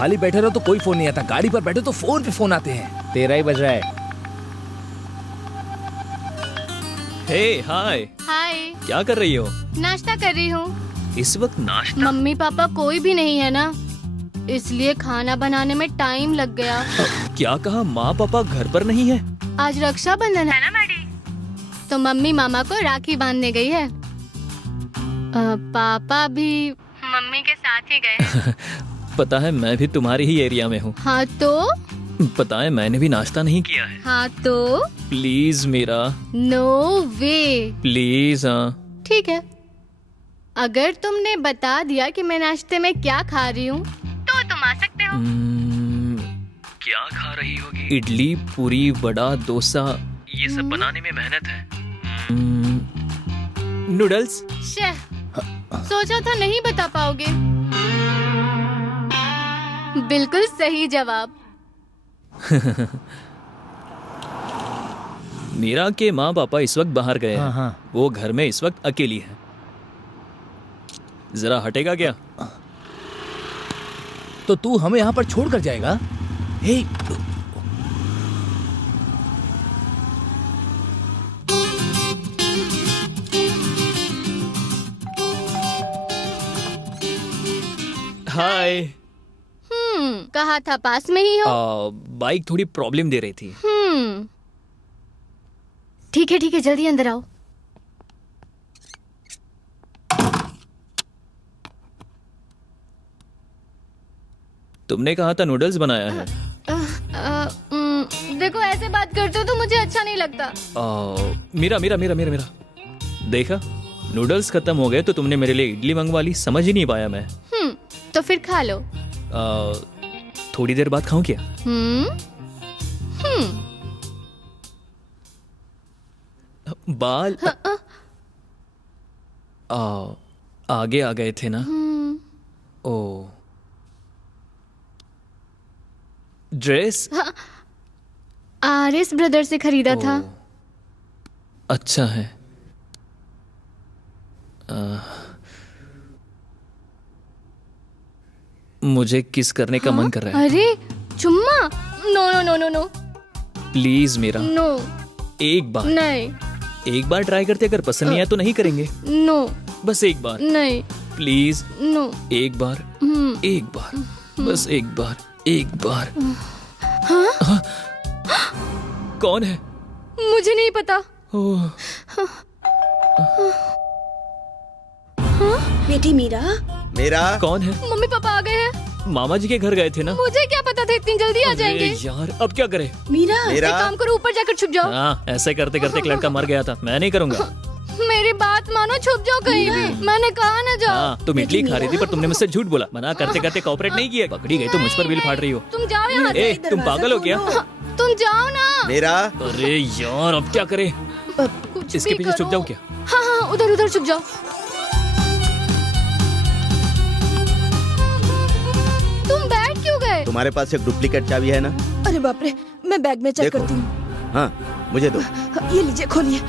खाली बैठे रहो तो कोई फोन नहीं आता, गाड़ी पर बैठे तो फोन पे फोन आते हैं। तेरा ही बज रहा है। हे हाय, हाय। क्या कर रही हो? नाश्ता कर रही हूँ। इस वक्त नाश्ता? मम्मी पापा कोई भी नहीं है ना, इसलिए खाना बनाने में टाइम लग गया। क्या कहा? माँ पापा घर पर नहीं है? आज रक्षाबंधन है ना मैडी, तो मम्मी मामा को राखी बांधने गई है। पापा भी मम्मी के साथ ही गए। पता है मैं भी तुम्हारी ही एरिया में हूँ। हाँ तो? पता है मैंने भी नाश्ता नहीं किया है। हाँ तो? Please Meera. No way. Please. हाँ ठीक है, अगर तुमने बता दिया कि मैं नाश्ते में क्या खा रही हूँ तो तुम आ सकते हो। क्या खा रही होगी? इडली, पूरी, वड़ा, डोसा, ये सब बनाने में मेहनत है। नूडल्स। सोचा था नहीं बता पाओगे। बिल्कुल सही जवाब। मीरा के माँ पापा इस वक्त बाहर गए हैं। हाँ। वो घर में इस वक्त अकेली है। जरा हटेगा क्या? तो तू हमें यहाँ पर छोड़ कर जाएगा? हे, हाय। कहा था पास में ही हो। बाइक थोड़ी प्रॉब्लम दे रही थी। ठीक है जल्दी अंदर आओ। तुमने कहा था नूडल्स बनाया है। देखो ऐसे बात करते हो तो मुझे अच्छा नहीं लगता। मेरा देखा, नूडल्स खत्म हो गए तो तुमने मेरे लिए इडली मंगवा ली। समझ ही नहीं पाया मैं। तो फिर खा लो। थोड़ी देर बाद खाऊं क्या? बाल आगे आ गए थे ना। ओ, ड्रेस आरएस ब्रदर से खरीदा था। अच्छा है। मुझे किस करने का मन कर रहा है। अरे चुम्मा? No no no no no. Please Meera. No. एक बार। नहीं। एक बार ट्राई करते, अगर पसंद नहीं आया तो नहीं करेंगे। नो। बस एक बार। नहीं। प्लीज। नो। एक बार। एक बार। बस एक बार। एक बार। हाँ? कौन है? मुझे नहीं पता। ओह, बेटी मीरा। मेरा कौन है? मम्मी पापा आ गए हैं। मामा जी के घर गए थे ना। मुझे क्या पता था इतनी जल्दी आ जाएंगे। अरे यार, अब क्या करें? मीरा। एक काम करो, ऊपर जाकर छुप जाओ। हाँ, ऐसे करते करते एक लड़का मर गया था। मैं नहीं करूँगा। मेरी बात मानो, छुप जाओ कहीं भी। मैंने कहा ना जाओ। हाँ, तुम इडली खा रही थी पर तुमने मुझसे झूठ बोला। मना करते करते कोऑपरेट नहीं किया। पकड़ी गई तो मुझ पर बिल फाड़ रही हो। तुम जाओ यहाँ से। ए, तुम पागल हो क्या? तुम जाओ ना। मेरा। अरे यार, अब क्या करें? कुछ इसके भी पीछे छुप करो। जाऊँ क्या? हाँ, उधर उधर छुप जाओ। तुम बैठ क्यों गए? तुम्हारे पास एक डुप्लीकेट चाबी है ना? अरे बाप रे, मैं बैग में चेक देखो। करती हूँ। हाँ, मुझे दो। ये लीजिए, खोलिए।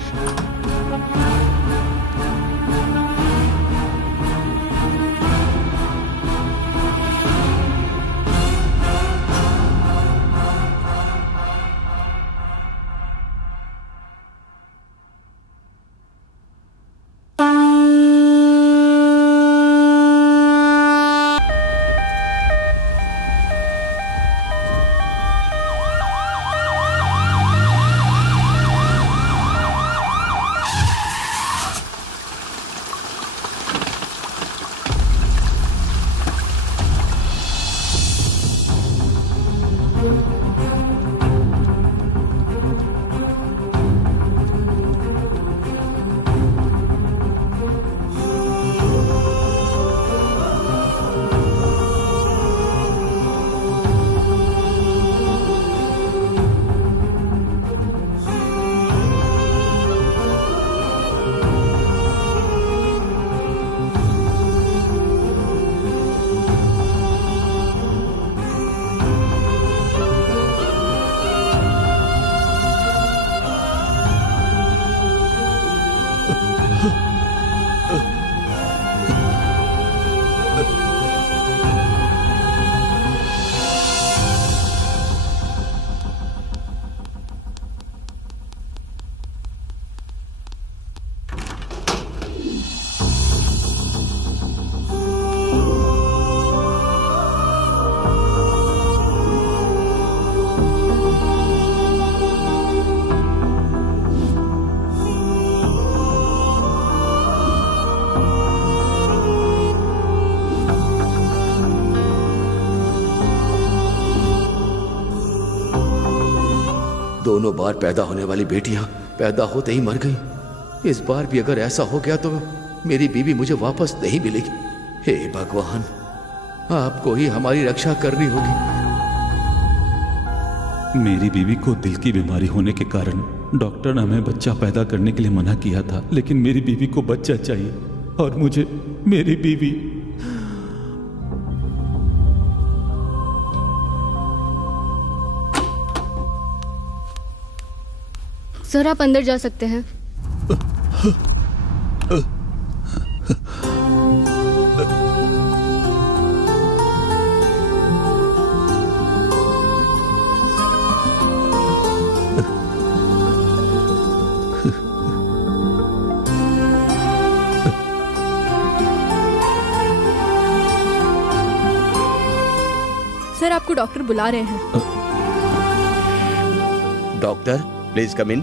दोनों बार पैदा होने वाली बेटियां पैदा होते ही मर गई। इस बार भी अगर ऐसा हो गया तो मेरी बीवी मुझे वापस नहीं मिलेगी। हे भगवान, आपको ही हमारी रक्षा करनी होगी। मेरी बीवी को दिल की बीमारी होने के कारण डॉक्टर ने हमें बच्चा पैदा करने के लिए मना किया था, लेकिन मेरी बीवी को बच्चा चाहिए और मुझे मेरी बीवी। सर आप अंदर जा सकते हैं। सर आपको डॉक्टर बुला रहे हैं। डॉक्टर प्लीज कम इन।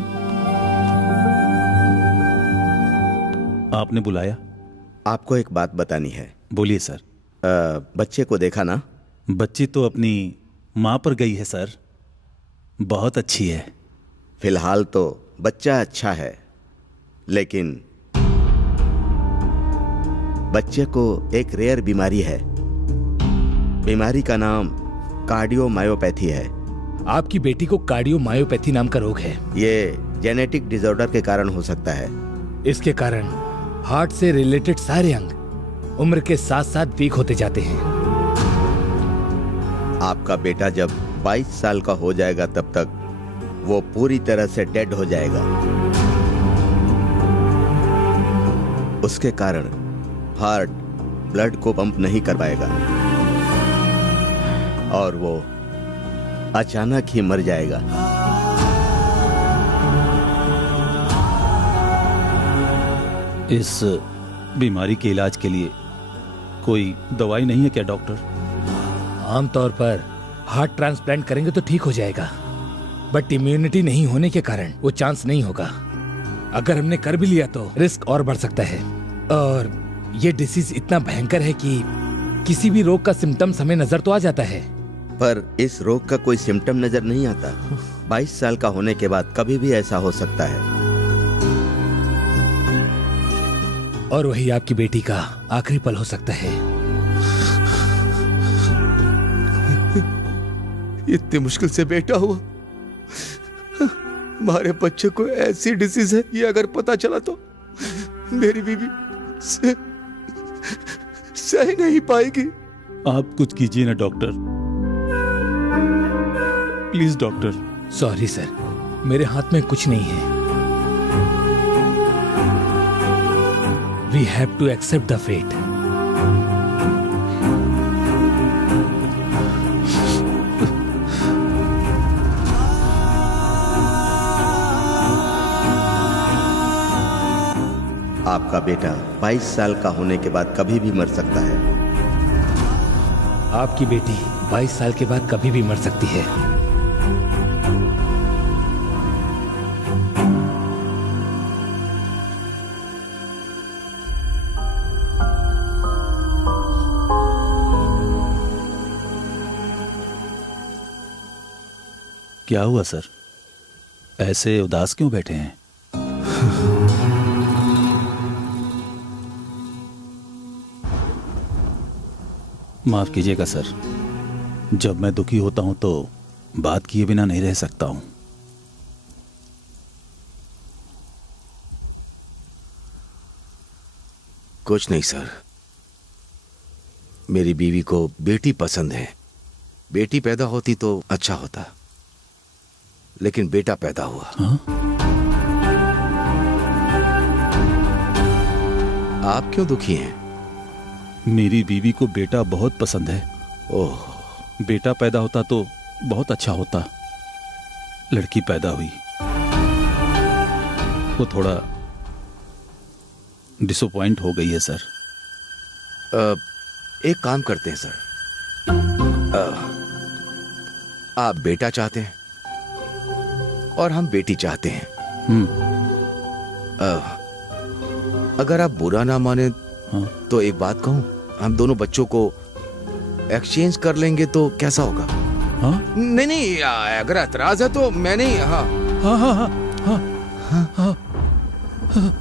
आपने बुलाया? आपको एक बात बतानी है। बोलिए सर। बच्चे को देखा ना? बच्ची तो अपनी माँ पर गई है सर, बहुत अच्छी है। फिलहाल तो बच्चा अच्छा है, लेकिन बच्चे को एक रेयर बीमारी है। बीमारी का नाम कार्डियोमायोपैथी है। आपकी बेटी को कार्डियोमायोपैथी नाम का रोग है। ये जेनेटिक डिसऑर्डर के कारण हो सकता है। इसके कारण हार्ट से रिलेटेड सारे अंग उम्र के साथ साथ वीक होते जाते हैं। आपका बेटा जब 22 साल का हो जाएगा तब तक वो पूरी तरह से डेड हो जाएगा। उसके कारण हार्ट ब्लड को पंप नहीं कर पाएगा और वो अचानक ही मर जाएगा। इस बीमारी के इलाज के लिए कोई दवाई नहीं है क्या डॉक्टर? आमतौर पर हार्ट ट्रांसप्लांट करेंगे तो ठीक हो जाएगा, बट इम्यूनिटी नहीं होने के कारण वो चांस नहीं होगा। अगर हमने कर भी लिया तो रिस्क और बढ़ सकता है। और ये डिसीज इतना भयंकर है कि किसी भी रोग का सिम्टम्स हमें नजर तो आ जाता है, पर इस रोग का कोई सिम्टम नजर नहीं आता। 22 साल का होने के बाद कभी भी ऐसा हो सकता है। और वही आपकी बेटी का आखिरी पल हो सकता है। इतनी मुश्किल से बेटा हुआ, हमारे बच्चे को ऐसी डिसीज है, ये अगर पता चला तो मेरी बीवी सह नहीं पाएगी। आप कुछ कीजिए ना doctor, please doctor. Sorry sir, मेरे हाथ में कुछ नहीं है। We have to accept the fate. आपका बेटा 22 साल का होने के बाद कभी भी मर सकता है। आपकी बेटी 22 साल के बाद कभी भी मर सकती है। क्या हुआ सर, ऐसे उदास क्यों बैठे हैं? माफ कीजिएगा सर, जब मैं दुखी होता हूं तो बात किए बिना नहीं रह सकता हूं। कुछ नहीं सर, मेरी बीवी को बेटी पसंद है। बेटी पैदा होती तो अच्छा होता, लेकिन बेटा पैदा हुआ। हाँ? आप क्यों दुखी हैं? मेरी बीवी को बेटा बहुत पसंद है। ओह, बेटा पैदा होता तो बहुत अच्छा होता। लड़की पैदा हुई, वो थोड़ा डिसअपॉइंट हो गई है सर। एक काम करते हैं सर, आप बेटा चाहते हैं और हम बेटी चाहते हैं। अगर आप बुरा ना माने हाँ? तो एक बात कहूं, हम दोनों बच्चों को एक्सचेंज कर लेंगे तो कैसा होगा? हाँ नहीं नहीं, अगर एतराज है तो मैं नहीं। हाँ हाँ हाँ हाँ हाँ हाँ हाँ।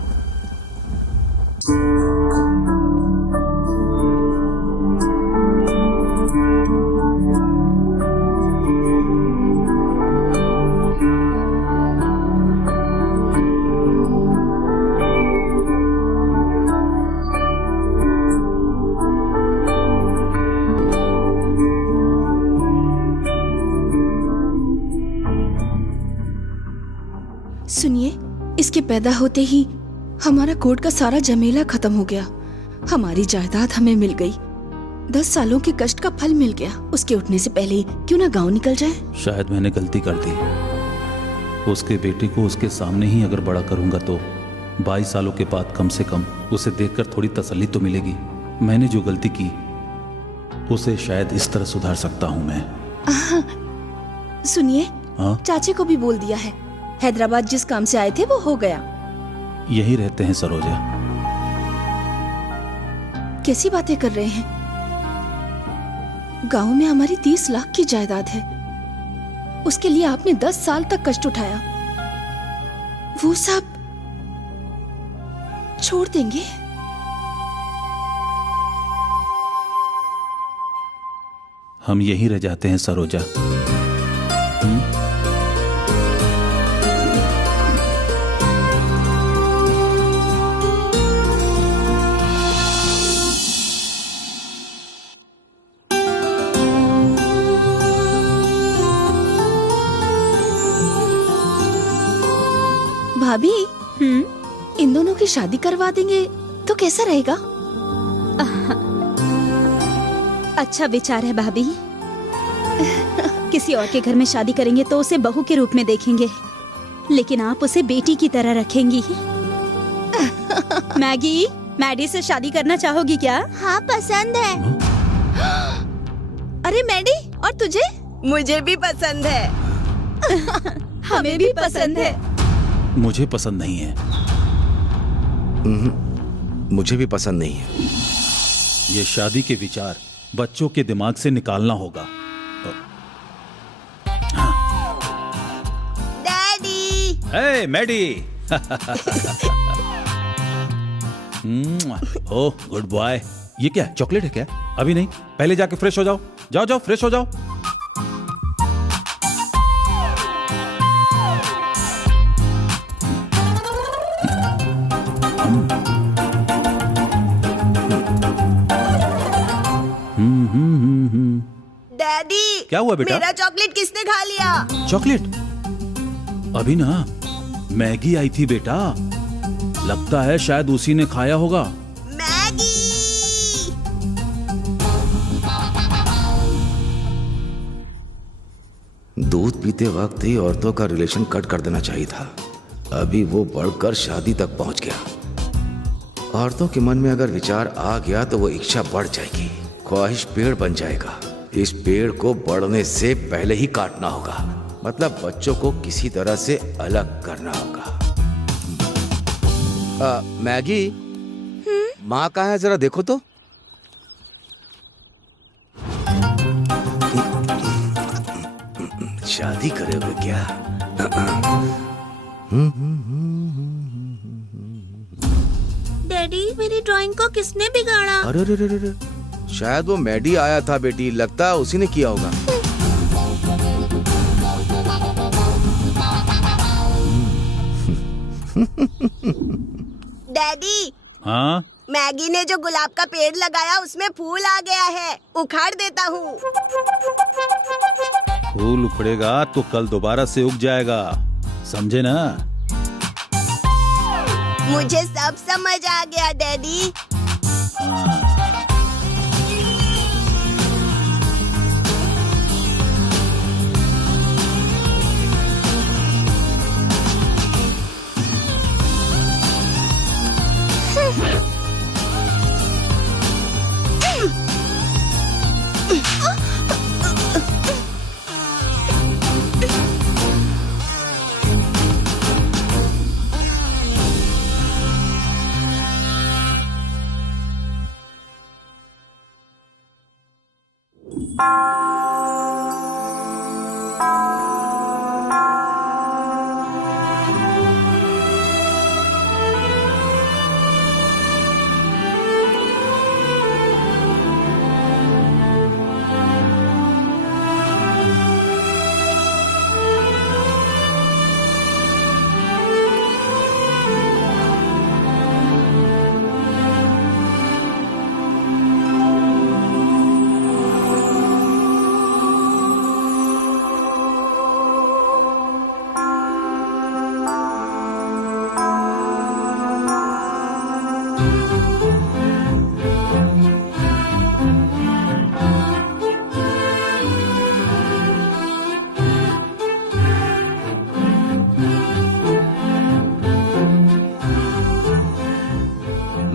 सुनिए, इसके पैदा होते ही हमारा कोर्ट का सारा झमेला खत्म हो गया। हमारी जायदाद हमें मिल गई। 10 सालों के कष्ट का फल मिल गया। उसके उठने से पहले ही क्यों ना गांव निकल जाए। शायद मैंने गलती कर दी। उसके बेटे को उसके सामने ही अगर बड़ा करूंगा तो 22 सालों के बाद कम से कम उसे देखकर थोड़ी तसल्ली तो मिलेगी। मैंने जो गलती की उसे शायद इस तरह सुधार सकता हूं मैं। सुनिए, हाँ चाचे को भी बोल दिया है। हैदराबाद जिस काम से आए थे वो हो गया। यही रहते हैं सरोजा। कैसी बातें कर रहे हैं? गांव में हमारी 30 लाख की जायदाद है। उसके लिए आपने 10 साल तक कष्ट उठाया। वो सब छोड़ देंगे? हम यही रह जाते हैं सरोजा। भाभी, इन दोनों की शादी करवा देंगे तो कैसा रहेगा? अच्छा विचार है भाभी। किसी और के घर में शादी करेंगे तो उसे बहू के रूप में देखेंगे, लेकिन आप उसे बेटी की तरह रखेंगी। मैडी से शादी करना चाहोगी क्या? हाँ, पसंद है। अरे मैडी, और तुझे? मुझे भी पसंद है। हमें भी पसंद है। मुझे पसंद नहीं है। मुझे भी पसंद नहीं है। ये शादी के विचार बच्चों के दिमाग से निकालना होगा। डैडी। हे मैडी। Oh good boy. ये क्या चॉकलेट है क्या? अभी नहीं, पहले जाके फ्रेश हो जाओ। जाओ जाओ फ्रेश हो जाओ। डैडी, क्या हुआ बेटा? मेरा चॉकलेट किसने खा लिया? चॉकलेट? अभी ना मैगी आई थी बेटा, लगता है शायद उसी ने खाया होगा। मैगी। दूध पीते वक्त ही औरतों का रिलेशन कट कर देना चाहिए था। अभी वो बढ़कर शादी तक पहुंच गया। औरतों के मन में अगर विचार आ गया तो वो इच्छा बढ़ जाएगी, ख्वाहिश पेड़ बन जाएगा। इस पेड़ को बढ़ने से पहले ही काटना होगा, मतलब बच्चों को किसी तरह से अलग करना होगा। मैगी, माँ कहाँ है, जरा देखो तो। शादी करोगे क्या? डैडी, मेरी ड्राइंग को किसने बिगाड़ा? अरे अरे अरे अरे, शायद वो मैडी आया था बेटी, लगता है उसी ने किया होगा। डैडी, हाँ मैगी ने जो गुलाब का पेड़ लगाया उसमें फूल आ गया है, उखाड़ देता हूँ। फूल उखड़ेगा तो कल दोबारा से उग जाएगा, समझे ना? मुझे सब समझ आ गया डैडी। हाँ।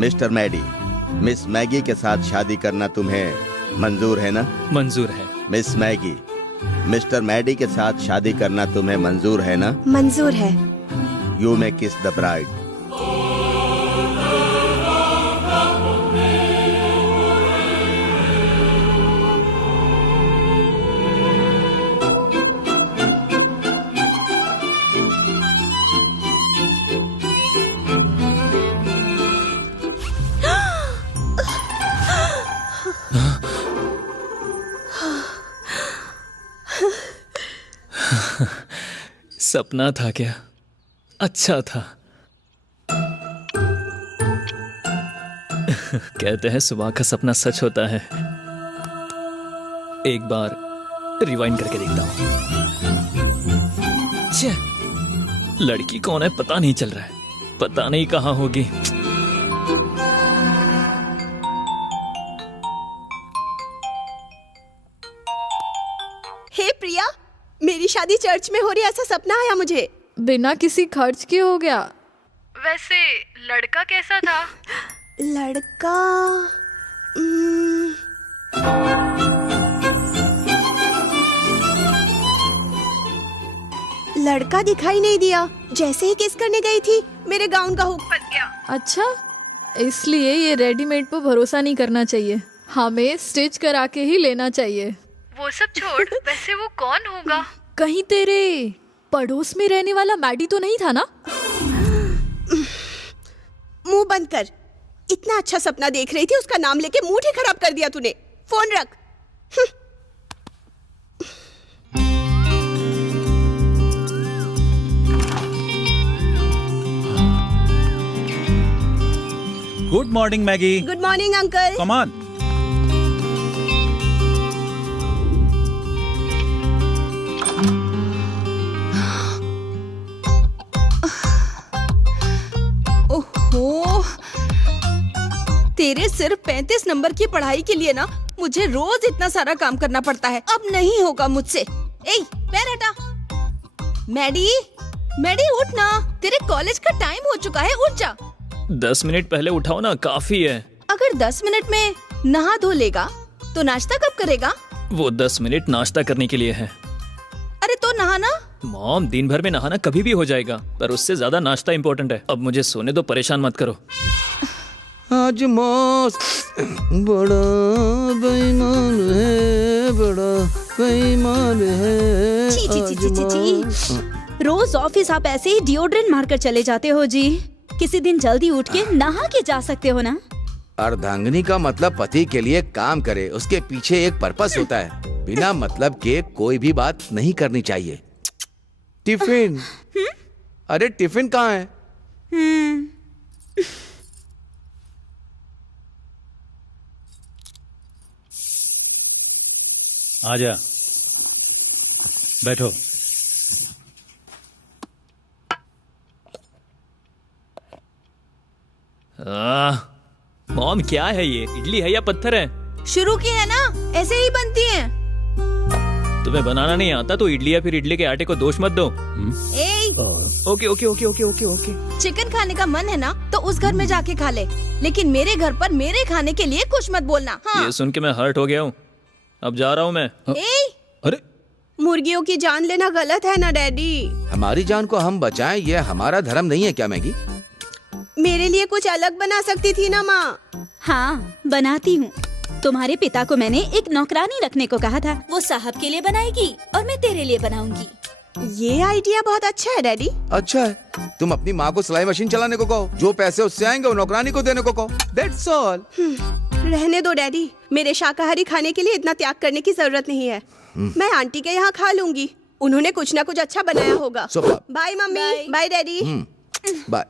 मिस्टर मैडी, मिस मैगी के साथ शादी करना तुम्हें मंजूर है ना? मंजूर है। मिस मैगी, मिस्टर मैडी के साथ शादी करना तुम्हें मंजूर है ना? मंजूर है। यू मे किस द ब्राइड। सपना था क्या? अच्छा था। कहते हैं सुबह का सपना सच होता है। एक बार रिवाइंड करके देखता हूं। छे, लड़की कौन है पता नहीं चल रहा है। पता नहीं कहां होगी। हे प्रिया, मेरी शादी चर्च में हो रही, ऐसा सपना आया मुझे। बिना किसी खर्च के हो गया। वैसे लड़का कैसा था? लड़का लड़का दिखाई नहीं दिया। जैसे ही किस करने गई थी, मेरे गाउन का हुक फंस गया। अच्छा, इसलिए ये रेडीमेड पर भरोसा नहीं करना चाहिए, हमें स्टिच करा के ही लेना चाहिए। वो सब छोड़, वैसे वो कौन होगा? कहीं तेरे पड़ोस में रहने वाला मैडी तो नहीं था ना? मुंह बंद कर। इतना अच्छा सपना देख रही थी, उसका नाम लेके मूड ही खराब कर दिया तूने। फोन रख। Good morning Maggi. Good morning uncle. Come on. ओहो, तेरे सिर्फ 35 नंबर की पढ़ाई के लिए ना मुझे रोज इतना सारा काम करना पड़ता है। अब नहीं होगा मुझसे। ए, पैर हटा। मैडी, मैडी उठ ना, तेरे कॉलेज का टाइम हो चुका है, उठ जा। 10 मिनट पहले उठाओ ना, काफी है। अगर 10 मिनट में नहा धो लेगा तो नाश्ता कब करेगा? वो 10 मिनट नाश्ता करने के लिए है। अरे तो नहाना। मॉम, दिन भर में नहाना कभी भी हो जाएगा, पर उससे ज्यादा नाश्ता इम्पोर्टेंट है। अब मुझे सोने दो, परेशान मत करो। आज मौसम बड़ा बेईमान है, बड़ा बेईमान है। ची ची ची ची ची ची। रोज ऑफिस आप ऐसे ही डिओड्रेंट मारकर चले जाते हो जी। किसी दिन जल्दी उठ के नहा के जा सकते हो ना। अर्धांगिनी का मतलब पति के लिए काम करे, उसके पीछे एक पर्पस होता है। बिना मतलब के कोई भी बात नहीं करनी चाहिए। टिफिन, अरे टिफिन कहाँ है? आजा, बैठो। मॉम, क्या है ये? इडली है या पत्थर है? शुरू की है ना, ऐसे ही बनती है। तुम्हें बनाना नहीं आता तो इडली या फिर इडली के आटे को दोष मत दो। Okay okay okay okay okay okay. Chicken खाने का मन है ना तो उस घर में जाके खा ले, लेकिन मेरे घर पर मेरे खाने के लिए कुछ मत बोलना। हाँ? ये सुन के मैं हर्ट हो गया हूँ। अब जा रहा हूँ मैं। अरे, मुर्गियों की जान लेना गलत है ना डैडी? हमारी जान को हम बचाएं, ये हमारा धर्म नहीं है क्या मैगी? मेरे लिए कुछ अलग बना सकती थी ना माँ। हाँ, बनाती हूँ। तुम्हारे पिता को मैंने एक नौकरानी रखने को कहा था, वो साहब के लिए बनाएगी और मैं तेरे लिए बनाऊंगी। ये आइडिया बहुत अच्छा है डैडी। अच्छा है, तुम अपनी माँ को सिलाई मशीन चलाने को कहो, जो पैसे उससे आएंगे वो नौकरानी को देने को कहो। That's all। रहने दो डैडी, मेरे शाकाहारी खाने के लिए इतना त्याग करने की जरूरत नहीं है। मैं आंटी के यहाँ खा लूंगी, उन्होंने कुछ ना कुछ अच्छा बनाया होगा। Bye mummy, bye daddy. Bye.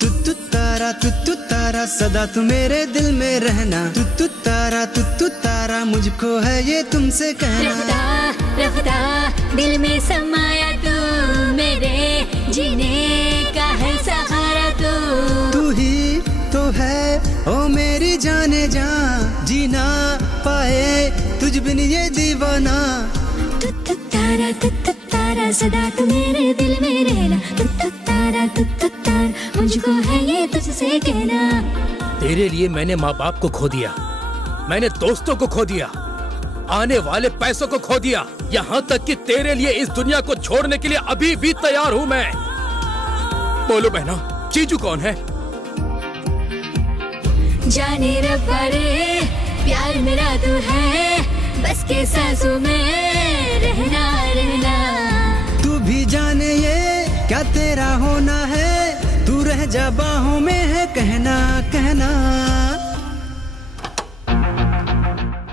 तू तारा सदा तू मेरे दिल में रहना। तू तारा मुझको है ये तुमसे कहना। रफ्ता रफ्ता दिल में समाया तू, मेरे जीने का है सहारा तू। तू ही तो है ओ मेरी जाने जा, जीना पाए तुझ बिन ये दीवाना। तारा तारा सदा तू मेरे दिल में रहना, तू तारा मुझको है ये तुझसे कहना। तेरे लिए मैंने माँ बाप को खो दिया, मैंने दोस्तों को खो दिया, आने वाले पैसों को खो दिया, यहाँ तक कि तेरे लिए इस दुनिया को छोड़ने के लिए अभी भी तैयार हूँ मैं। बोलो बहना, जीजू कौन है? जाने रब्बा रे प्यार मेरा तू है, बस के सांसों में रहना रहना। तू भी जाने ये क्या तेरा होना है, तू रह जा बाहों में है कहना कहना।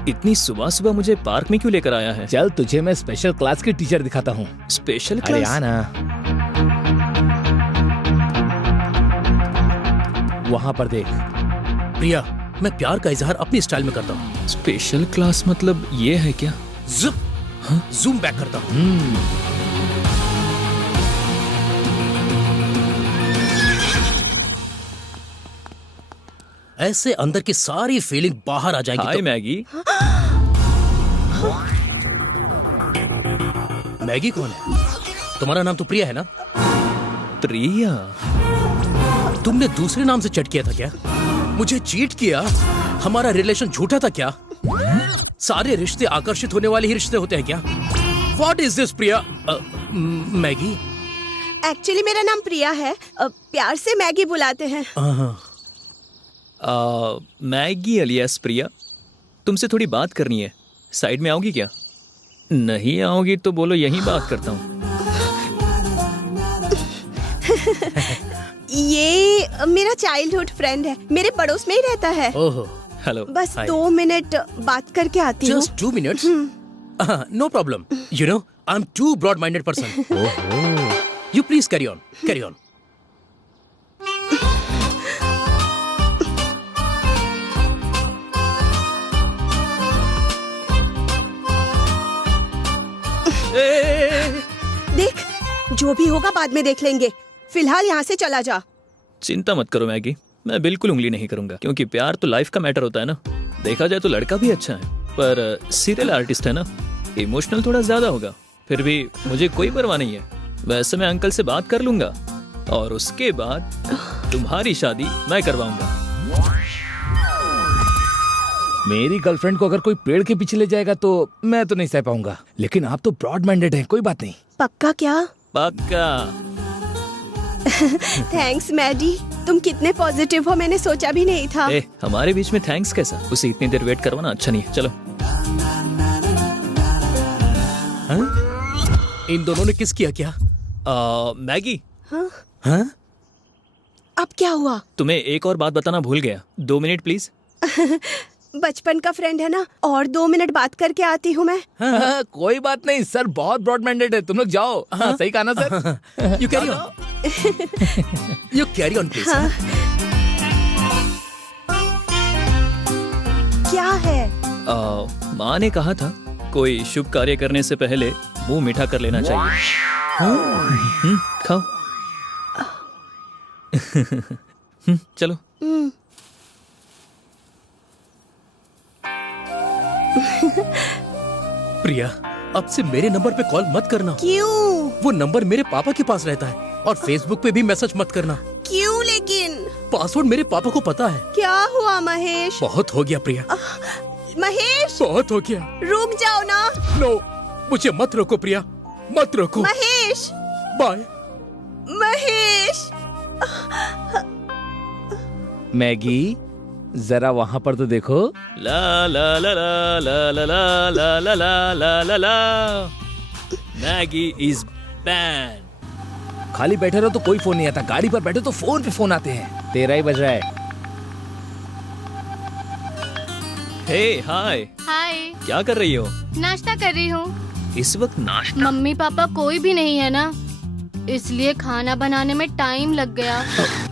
इतनी सुबह सुबह मुझे पार्क में क्यों लेकर आया है? चल तुझे मैं स्पेशल क्लास की टीचर दिखाता हूँ। स्पेशल अरे क्लास? आना, वहाँ पर देख। प्रिया, मैं प्यार का इजहार अपनी स्टाइल में करता हूँ। स्पेशल क्लास मतलब ये है क्या? जूम बैक करता हूँ। ऐसे अंदर की सारी फीलिंग बाहर आ जाएगी। हाय मैगी। मैगी कौन है? तुम्हारा नाम तो प्रिया है ना? प्रिया? तुमने दूसरे नाम से चैट किया था क्या? मुझे चीट किया? हमारा रिलेशन झूठा था क्या? सारे रिश्ते आकर्षित होने वाले ही रिश्ते होते हैं क्या? What is this Priya? Maggi? Actually मेरा नाम प्रिया है, प्यार से मैगी बुलाते हैं। मैगी अलियास प्रिया, तुमसे थोड़ी बात करनी है, साइड में आओगी क्या? नहीं आओगी तो बोलो, यहीं बात करता हूँ। ये मेरा चाइल्डहुड फ्रेंड है, मेरे पड़ोस में ही रहता है। ओहो, हेलो। बस 2 मिनट बात करके आती हूँ। Just 2 minutes? No problem. You know, I'm too broad-minded person. You please carry on. Carry on. देख, जो भी होगा बाद में देख लेंगे, फिलहाल यहाँ से चला जा। चिंता मत करो मैगी, मैं बिल्कुल उंगली नहीं करूंगा, क्योंकि प्यार तो लाइफ का मैटर होता है ना। देखा जाए तो लड़का भी अच्छा है, पर सीरियल आर्टिस्ट है ना, इमोशनल थोड़ा ज्यादा होगा। फिर भी मुझे कोई परवाह नहीं है। वैसे मैं अंकल से बात कर लूंगा और उसके बाद तुम्हारी शादी मैं करवाऊंगा। मेरी गर्लफ्रेंड को अगर कोई पेड़ के पीछे ले जाएगा तो मैं तो नहीं सह पाऊंगा, लेकिन आप तो ब्रॉड माइंडेड हैं, कोई बात नहीं। पक्का क्या? पक्का। थैंक्स मैडी, तुम कितने पॉजिटिव हो, मैंने सोचा भी नहीं था। हमारे बीच में थैंक्स कैसा? उसे इतनी देर वेट करवाना अच्छा नहीं है। चलो। इन दोनों ने किस किया क्या? मैगी। हाँ? अब क्या हुआ? तुम्हें एक और बात बताना भूल गया, 2 मिनट प्लीज। बचपन का फ्रेंड है ना, और 2 मिनट बात करके आती हूँ मैं। कोई बात नहीं सर, बहुत ब्रॉड माइंडेड है, तुम लोग जाओ। सही कहा ना sir? You carry on. You carry on please. क्या है? माँ ने कहा था कोई शुभ कार्य करने से पहले मुंह मीठा कर लेना चाहिए। खाओ। चलो। प्रिया, अब से मेरे नंबर पे कॉल मत करना। क्यों? वो नंबर मेरे पापा के पास रहता है, और फेसबुक पे भी मैसेज मत करना। क्यों लेकिन? पासवर्ड मेरे पापा को पता है। क्या हुआ महेश? बहुत हो गया प्रिया। महेश, बहुत हो गया। रुक जाओ ना। नो, मुझे मत रोको प्रिया, मत रोको। महेश, बाय। महेश। मैगी, जरा वहाँ पर तो देखो। ला ला ला ला ला ला ला ला ला ला ला ला ला। Maggi is ban. खाली बैठे रहो तो कोई फोन नहीं आता, गाड़ी पर बैठो तो फोन पे फोन आते हैं। तेरा ही बज रहा है। हे हाय। हाय। क्या कर रही हो? नाश्ता कर रही हूँ। इस वक्त नाश्ता? मम्मी पापा कोई भी नहीं है ना, इसलिए खाना बनाने में टाइम लग गया।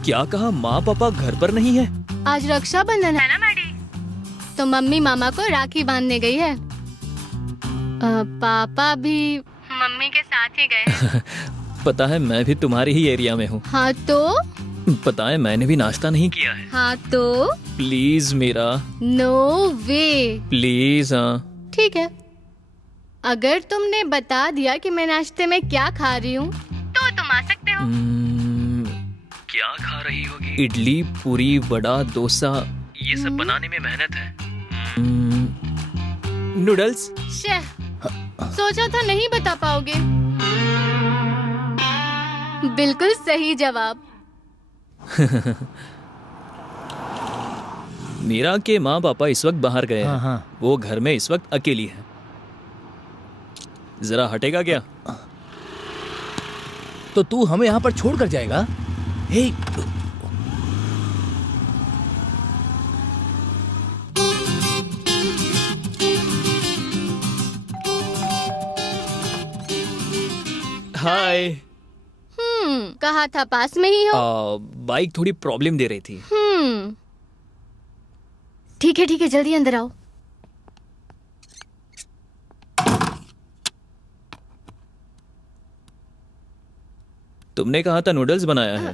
क्या कहा? माँ पापा घर पर नहीं है? आज रक्षाबंधन है ना मैडी, तो मम्मी मामा को राखी बांधने गई है। पापा भी मम्मी के साथ ही गए। पता है मैं भी तुम्हारी ही एरिया में हूँ। हाँ तो? पता है मैंने भी नाश्ता नहीं किया है। हाँ तो? Please Meera. No way. Please. हाँ ठीक है, अगर तुमने बता दिया कि मैं नाश्ते में क्या खा रही हूँ तो तुम आ सकते हो। क्या खा रही होगी? इडली, पूरी, वड़ा, डोसा, ये सब बनाने में मेहनत है। नूडल्स। सोचा था नहीं बता पाओगे। बिल्कुल सही जवाब। मीरा के माँ पापा इस वक्त बाहर गए हैं। वो घर में इस वक्त अकेली है। जरा हटेगा क्या? तो तू हमें यहाँ पर छोड़ कर जाएगा? हे हाय। कहा था पास में ही हो। बाइक थोड़ी प्रॉब्लम दे रही थी। ठीक है जल्दी अंदर आओ। तुमने कहा था नूडल्स बनाया है।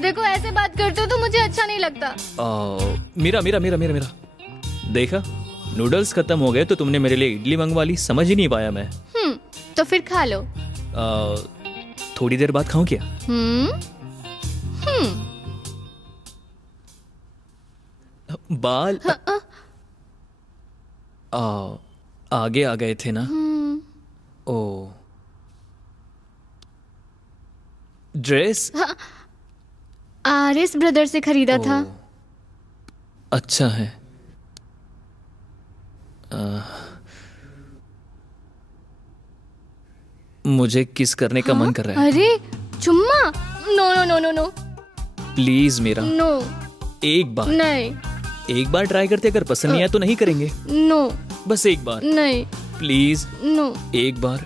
देखो ऐसे बात करते हो तो मुझे अच्छा नहीं लगता। मीरा देखा, नूडल्स खत्म हो गए तो तुमने मेरे लिए इडली मंगवा ली। समझ ही नहीं पाया मैं। तो फिर खा लो। थोड़ी देर बाद खाऊं क्या? बाल आगे आ गए थे ना। ओ ड्रेस आरएस ब्रदर से खरीदा था। अच्छा है। मुझे किस करने का मन कर रहा है। अरे चुम्मा? नो। Please Meera, no. एक बार। नहीं। एक बार ट्राई करते, अगर पसंद नहीं आया तो नहीं करेंगे। नो। बस एक बार। नहीं। प्लीज। नो। एक बार।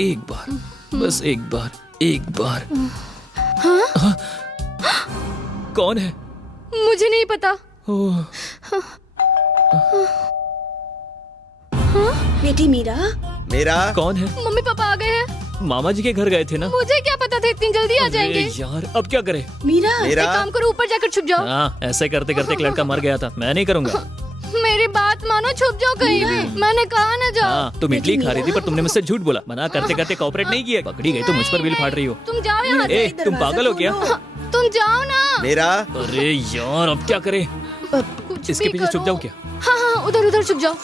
एक बार। बस एक बार। एक बार। हाँ? कौन है? मुझे नहीं पता। बेटी मीरा। मीरा कौन है? मम्मी पापा आ गए हैं। मामा जी के घर गए थे ना। मुझे क्या पता था इतनी जल्दी आ जाएंगे। यार अब क्या करें? मीरा एक काम करो, ऊपर जाकर छुप जाओ। हाँ, ऐसे करते करते एक लड़का मर गया था। मैं नहीं करूँगा। मेरी बात मानो, छुप जाओ कहीं भी। मैंने कहा ना जाओ। हाँ, तुम इडली खा रही थी पर तुमने मुझसे झूठ बोला। मना करते करते कोऑपरेट नहीं किया। पकड़ी गई तो मुझ पर बिल फाड़ रही हो। तुम जाओ यहाँ से। तुम पागल हो क्या? तुम जाओ ना। मीरा। अरे यार अब क्या करें? इसके पीछे छुप जाऊँ क्या? हाँ, उधर छुप जाओ।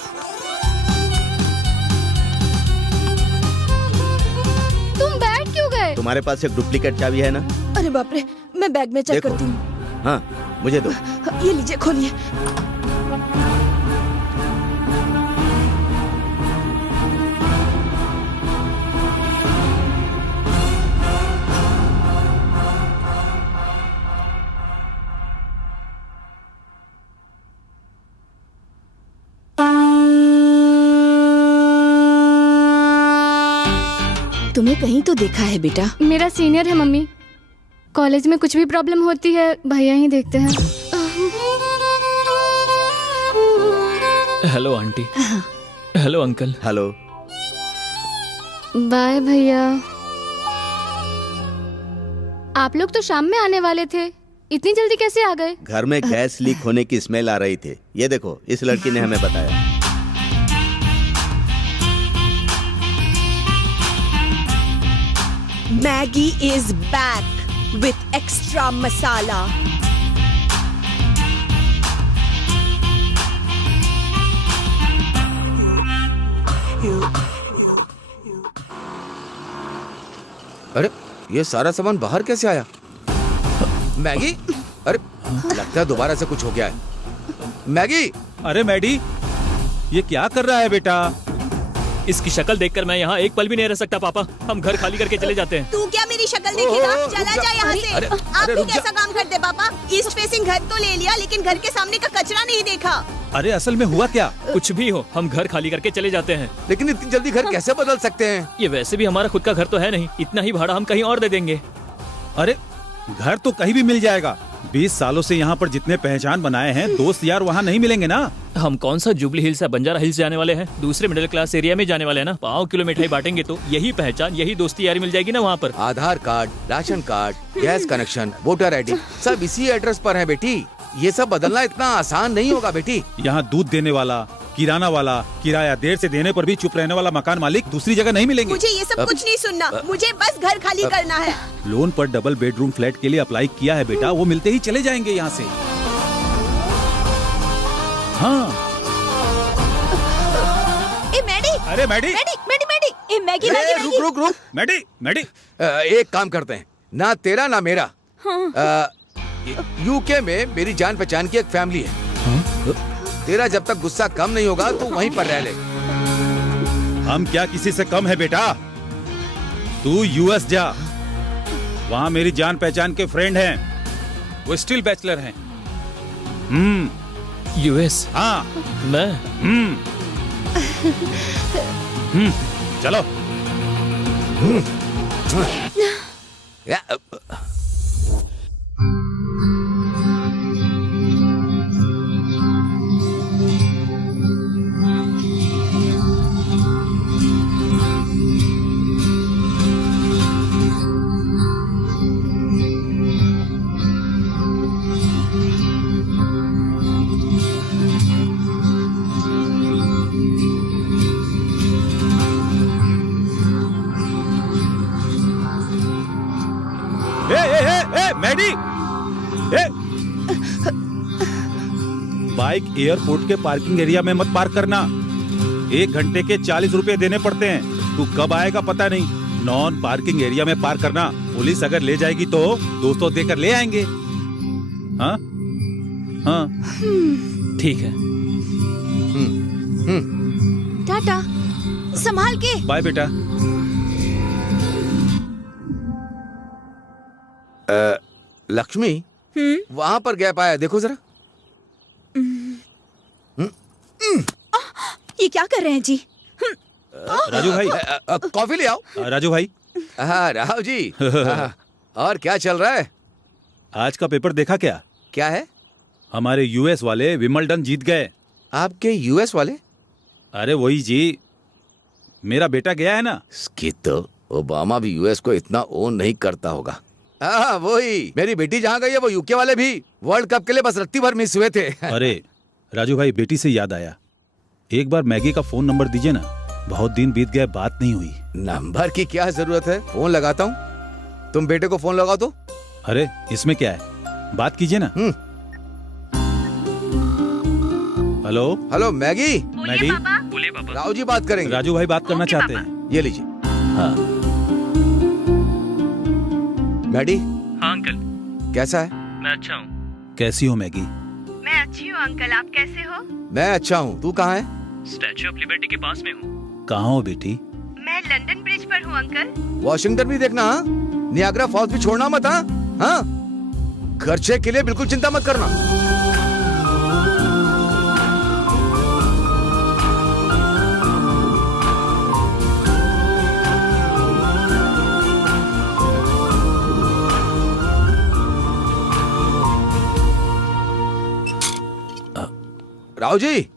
तुम बैठ क्यों गए? तुम्हारे पास एक डुप्लीकेट चाबी है ना? अरे बाप रे, मैं बैग में चेक करती हूँ। हाँ, मुझे दो। ये लीजिए, खोलिए। तुम्हें कहीं तो देखा है बेटा। मेरा सीनियर है मम्मी। कॉलेज में कुछ भी प्रॉब्लम होती है भैया ही देखते हैं। Hello aunty. Hello uncle. Hello. Bye भैया। आप लोग तो शाम में आने वाले थे, इतनी जल्दी कैसे आ गए? घर में गैस लीक होने की स्मेल आ रही थी। ये देखो, इस लड़की ने हमें बताया। Maggie is back with extra masala. अरे ये सारा सामान बाहर कैसे आया? मैगी? अरे लगता है दोबारा से कुछ हो गया है। मैगी! अरे मैडी, ये क्या कर रहा है बेटा? इसकी शक्ल देखकर मैं यहाँ एक पल भी नहीं रह सकता पापा। हम घर खाली करके चले जाते हैं। तू क्या मेरी शक्ल देखेगा? चला जा यहाँ से। आप भी कैसा काम करते पापा? ईस्ट फेसिंग घर तो ले लिया लेकिन घर के सामने का कचरा नहीं देखा। अरे असल में हुआ क्या? कुछ भी हो, हम घर खाली करके चले जाते हैं। लेकिन इतनी जल्दी घर कैसे बदल सकते हैं? ये वैसे भी हमारा खुद का घर तो है नहीं। इतना ही भाड़ा हम कहीं और दे देंगे। अरे घर तो कहीं भी मिल जाएगा। 20 सालों से यहाँ पर जितने पहचान बनाए हैं, दोस्त यार वहाँ नहीं मिलेंगे ना। हम कौन सा जुबली हिल्स या बंजारा हिल्स जाने वाले हैं? दूसरे मिडिल क्लास एरिया में जाने वाले हैं ना। 5 किलो मिठाई बांटेंगे तो यही पहचान, यही दोस्ती यारी मिल जाएगी ना वहाँ पर। Aadhaar card, ration card, gas connection, voter ID सब इसी एड्रेस पर है बेटी। ये सब बदलना इतना आसान नहीं होगा बेटी। यहाँ दूध देने वाला, किराना वाला, किराया देर से देने पर भी चुप रहने वाला मकान मालिक दूसरी जगह नहीं मिलेंगे। मुझे ये सब कुछ नहीं सुनना, मुझे बस घर खाली करना है। लोन पर डबल बेडरूम फ्लैट के लिए अप्लाई किया है बेटा, वो मिलते ही चले जाएंगे यहाँ से। हाँ। ए मैडी, अरे मैडी, ए मैगी, रुक मैडी। एक काम करते हैं, ना तेरा ना मेरा। यूके में मेरी जान पहचान की एक फैमिली है। तेरा जब तक गुस्सा कम नहीं होगा तो वहीं पर रह ले। हम क्या किसी से कम है बेटा? तू यूएस जा, वहाँ मेरी जान पहचान के फ्रेंड हैं, वो स्टिल बैचलर हैं। यूएस? हाँ। मैं? चलो। मैडी, बाइक एयरपोर्ट के पार्किंग एरिया में मत पार्क करना। 1 घंटे के 40 रुपए देने पड़ते हैं। तू कब आएगा पता नहीं। नॉन पार्किंग एरिया में पार्क करना। पुलिस अगर ले जाएगी तो दोस्तों देकर ले आएंगे। हाँ हाँ ठीक है। टाटा, संभाल के। बाय बेटा। लक्ष्मी, वहाँ पर गैप आया, देखो जरा। ये क्या कर रहे हैं जी? राजू भाई, कॉफी ले आओ। राजू भाई। हाँ राव जी। और क्या चल रहा है? आज का पेपर देखा क्या? क्या है? हमारे यूएस वाले विमल्डन जीत गए। आपके यूएस वाले? अरे वही जी, मेरा बेटा गया है ना। इसकी तो ओबामा भी यूएस को इतना ओन नहीं करता होगा। हाँ वही, मेरी बेटी जहाँ गई है वो यूके वाले भी वर्ल्ड कप के लिए बस रत्ती भर मिस हुए थे। अरे राजू भाई, बेटी से याद आया, एक बार मैगी का फोन नंबर दीजिए ना। बहुत दिन बीत गए, बात नहीं हुई। नंबर की क्या जरूरत है, फोन लगाता हूँ। तुम बेटे को फोन लगाओ तो। अरे इसमें क्या है, बात कीजिए ना। Hello hello Maggi. मैगी, बोलिए पापा। राव जी बात करेंगे। राजू भाई बात करना चाहते हैं। ये लीजिए। हाँ मैडी। हाँ अंकल। कैसा है? मैं अच्छा हूँ। कैसी हो मैगी? मैं अच्छी हूँ अंकल, आप कैसे हो? मैं अच्छा हूँ, तू कहाँ है? स्टैच्यू ऑफ लिबर्टी के पास में हूँ। कहाँ हो बेटी? मैं लंदन ब्रिज पर हूँ अंकल। वॉशिंगटन भी देखना, हाँ? नियाग्रा फॉल्स भी छोड़ना मत। हाँ हाँ, खर्चे के लिए बिल्कुल चिंता मत करना। राव जी।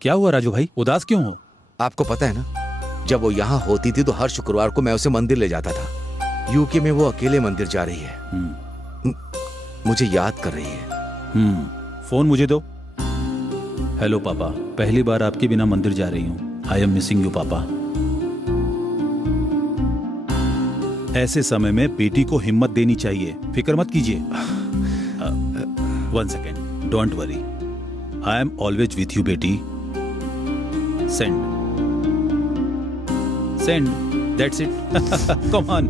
क्या हुआ राजू भाई, उदास क्यों हो? आपको पता है ना, जब वो यहाँ होती थी तो हर शुक्रवार को मैं उसे मंदिर ले जाता था। यूके में वो अकेले मंदिर जा रही है। मुझे याद कर रही है। फोन मुझे दो। हेलो पापा, पहली बार आपके बिना मंदिर जा रही हूँ। आई एम मिसिंग यू पापा। ऐसे समय में बेटी को हिम्मत देनी चाहिए, फिक्र मत कीजिए। 1 second, don't worry. I am always with you, बेटी. Send. That's it. Come on.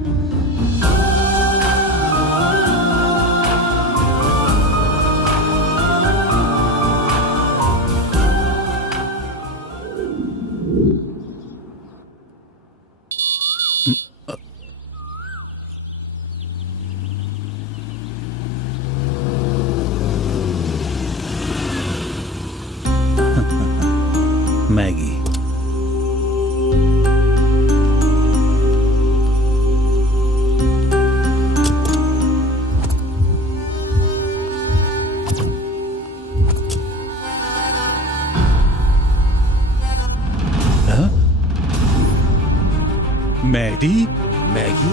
Maggie. Maddie? Maggie?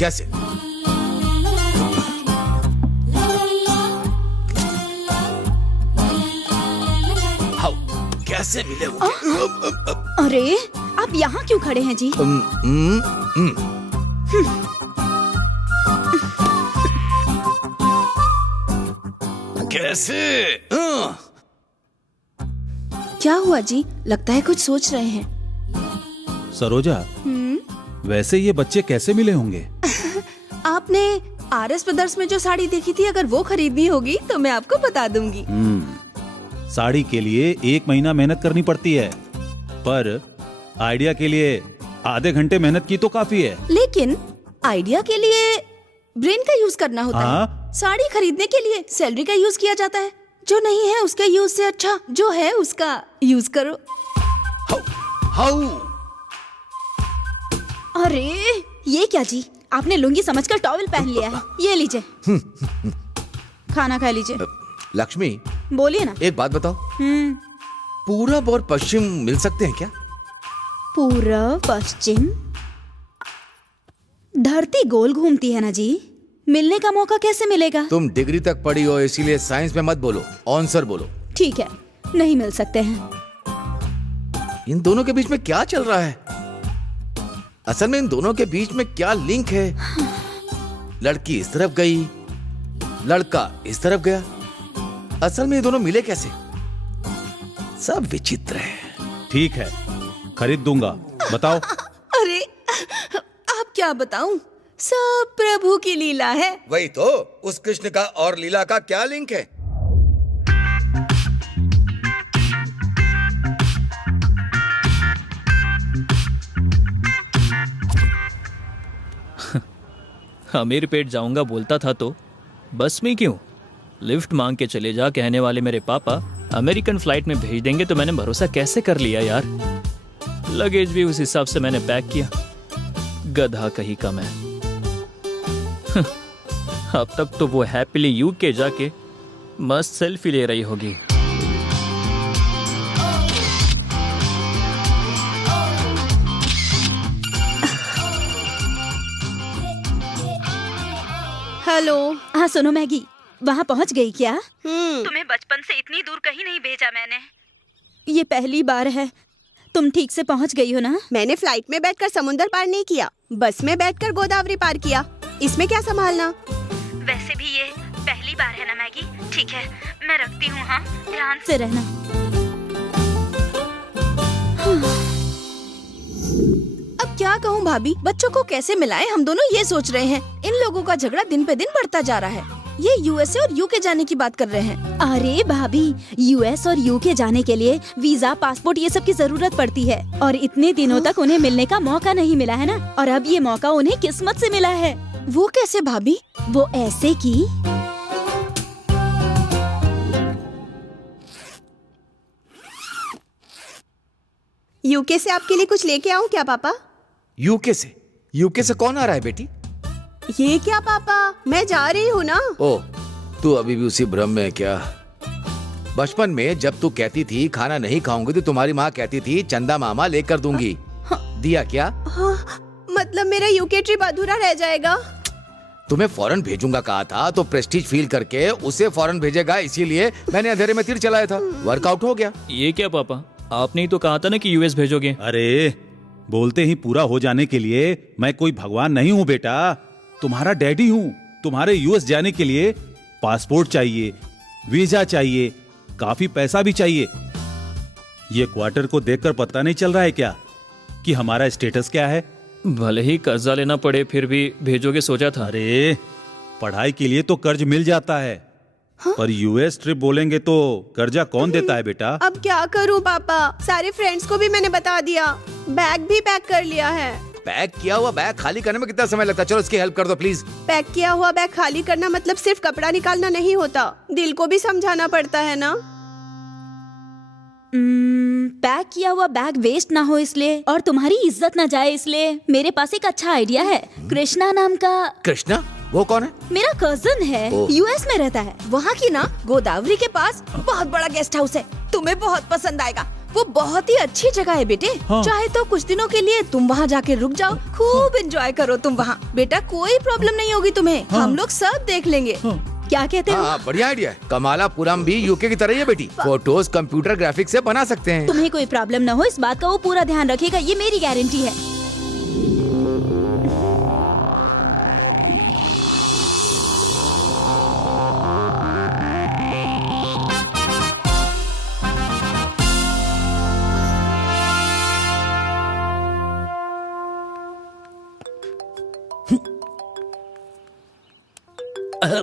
कैसे? हाउ कैसे मिले होंगे? अरे आप यहाँ क्यों खड़े हैं जी? कैसे? क्या हुआ जी? लगता है कुछ सोच रहे हैं। सरोजा, वैसे ये बच्चे कैसे मिले होंगे? आपने RS ब्रदर्स में जो साड़ी देखी थी, अगर वो खरीदनी होगी तो मैं आपको बता दूंगी। साड़ी के लिए 1 महीना मेहनत करनी पड़ती है, पर आइडिया के लिए आधे घंटे मेहनत की तो काफी है। लेकिन आइडिया के लिए ब्रेन का यूज करना होता हाँ? है। साड़ी खरीदने के लिए सैलरी का यूज किया जाता है। जो नहीं है उसके यूज से अच्छा जो है उसका यूज करो। हाउ? अरे ये क्या जी? आपने लुंगी समझकर टॉवल पहन लिया है। ये लीजिए, खाना खा लीजिए। लक्ष्मी, बोलिए ना। एक बात बताओ, पूरब और पश्चिम मिल सकते हैं क्या? पूरब पश्चिम? धरती गोल घूमती है ना जी, मिलने का मौका कैसे मिलेगा? तुम डिग्री तक पढ़ी हो, इसीलिए साइंस में मत बोलो, आंसर बोलो। ठीक है, नहीं मिल सकते हैं। इन दोनों के बीच में क्या चल रहा है? असल में इन दोनों के बीच में क्या लिंक है? लड़की इस तरफ गई, लड़का इस तरफ गया। असल में ये दोनों मिले कैसे? सब विचित्र है। ठीक है, खरीद दूंगा, बताओ। अरे आप क्या बताऊं, सब प्रभु की लीला है। वही तो, उस कृष्ण का और लीला का क्या लिंक है? अमीर पेट जाऊंगा बोलता था तो बस में क्यों? लिफ्ट मांग के चले जा कहने वाले मेरे पापा अमेरिकन फ्लाइट में भेज देंगे तो मैंने भरोसा कैसे कर लिया यार। लगेज भी उस हिसाब से मैंने पैक किया। गधा कहीं कम है। अब तक तो वो हैप्पीली यूके जाके मस्त सेल्फी ले रही होगी। हेलो। हाँ सुनो मैगी, वहाँ पहुँच गई क्या? तुम्हें बचपन से इतनी दूर कहीं नहीं भेजा मैंने। ये पहली बार है। तुम ठीक से पहुँच गई हो ना? मैंने फ्लाइट में बैठकर समुंदर पार नहीं किया, बस में बैठकर गोदावरी पार किया। इसमें क्या संभालना? वैसे भी ये पहली बार है ना मैगी। ठीक है, मैं रखती हूँ। हाँ, ध्यान से रहना। अब क्या कहूँ भाभी, बच्चों को कैसे मिलाएं, हम दोनों ये सोच रहे हैं। इन लोगों का झगड़ा दिन पे दिन बढ़ता जा रहा है। ये USA और UK जाने की बात कर रहे हैं। अरे भाभी, US और UK जाने के लिए वीजा, पासपोर्ट ये सब की जरूरत पड़ती है, और इतने दिनों तक उन्हें मिलने का मौका नहीं मिला है ना। और अब ये मौका उन्हें किस्मत से मिला है। वो कैसे भाभी? वो ऐसे कि UK से आपके लिए कुछ लेके आऊं क्या पापा? यूके से? यूके से कौन आ रहा है बेटी? ये क्या पापा, मैं जा रही हूँ ना। ओ, तू अभी भी उसी भ्रम में है क्या? बचपन में जब तू कहती थी खाना नहीं खाऊंगी तो तुम्हारी माँ कहती थी चंदा मामा लेकर दूंगी। दिया क्या? हाँ, मतलब मेरा यूके ट्रिप अधूरा रह जाएगा। तुम्हें फॉरेन भेजूंगा कहा था तो प्रेस्टीज फील करके उसे फॉरेन भेजेगा, इसीलिए मैंने अंधेरे में तीर चलाया था। वर्कआउट हो गया। ये क्या पापा, आपने ही तो कहा था ना कि US भेजोगे। अरे बोलते ही पूरा हो जाने के लिए मैं कोई भगवान नहीं हूँ बेटा, तुम्हारा डैडी हूँ। तुम्हारे US जाने के लिए पासपोर्ट चाहिए, वीजा चाहिए, काफी पैसा भी चाहिए। ये क्वार्टर को देखकर पता नहीं चल रहा है क्या कि हमारा स्टेटस क्या है? भले ही कर्जा लेना पड़े फिर भी भेजोगे सोचा था। अरे पढ़ाई के लिए तो कर्ज मिल जाता है। हाँ? पर US ट्रिप बोलेंगे तो कर्जा कौन देता है बेटा? अब क्या करूं पापा, सारे फ्रेंड्स को भी मैंने बता दिया। बैग भी पैक कर लिया है। पैक किया हुआ बैग खाली करने में कितना समय लगता है? चलो इसकी हेल्प कर दो प्लीज। पैक किया हुआ बैग खाली करना मतलब सिर्फ कपड़ा निकालना नहीं होता, दिल को भी समझाना पड़ता है ना। पैक किया हुआ बैग वेस्ट ना हो इसलिए और तुम्हारी इज्जत ना जाए इसलिए मेरे पास एक अच्छा आइडिया है। कृष्णा नाम का। कृष्णा? वो कौन है? मेरा कजन है, यूएस में रहता है। वहाँ की ना गोदावरी के पास बहुत बड़ा गेस्ट हाउस है, तुम्हें बहुत पसंद आएगा। वो बहुत ही अच्छी जगह है बेटे। चाहे तो कुछ दिनों के लिए तुम वहाँ जाके रुक जाओ, खूब एंजॉय करो तुम वहाँ। बेटा कोई प्रॉब्लम नहीं होगी तुम्हें, हम लोग सब देख लेंगे। क्या कहते हो? बढ़िया आइडिया है। कमालापुरम भी यूके की तरह ही है बेटी, फोटोज कंप्यूटर ग्राफिक्स से बना सकते हैं। तुम्हें कोई प्रॉब्लम ना हो इस बात का वो पूरा ध्यान रखेगा, ये मेरी गारंटी है।